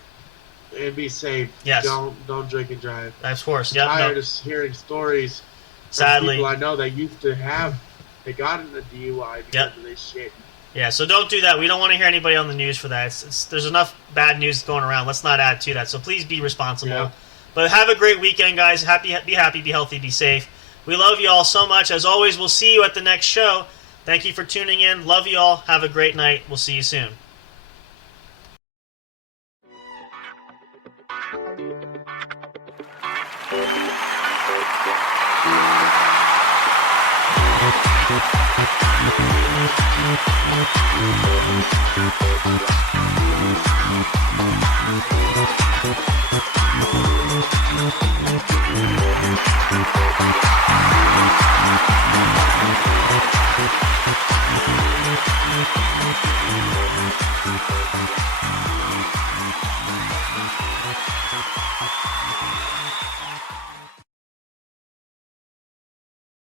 And be safe. Yes. Don't drink and drive. Of course. I'm Yep. tired No. of hearing stories from Sadly. people I know that used to have. They got in a DUI because Yep. of this shit. Yeah. So don't do that. We don't want to hear anybody on the news for that. There's enough bad news going around. Let's not add to that. So please be responsible. Yeah. But have a great weekend, guys. Be happy, be healthy, be safe. We love you all so much. As always, we'll see you at the next show. Thank you for tuning in. Love you all. Have a great night. We'll see you soon. Thank you.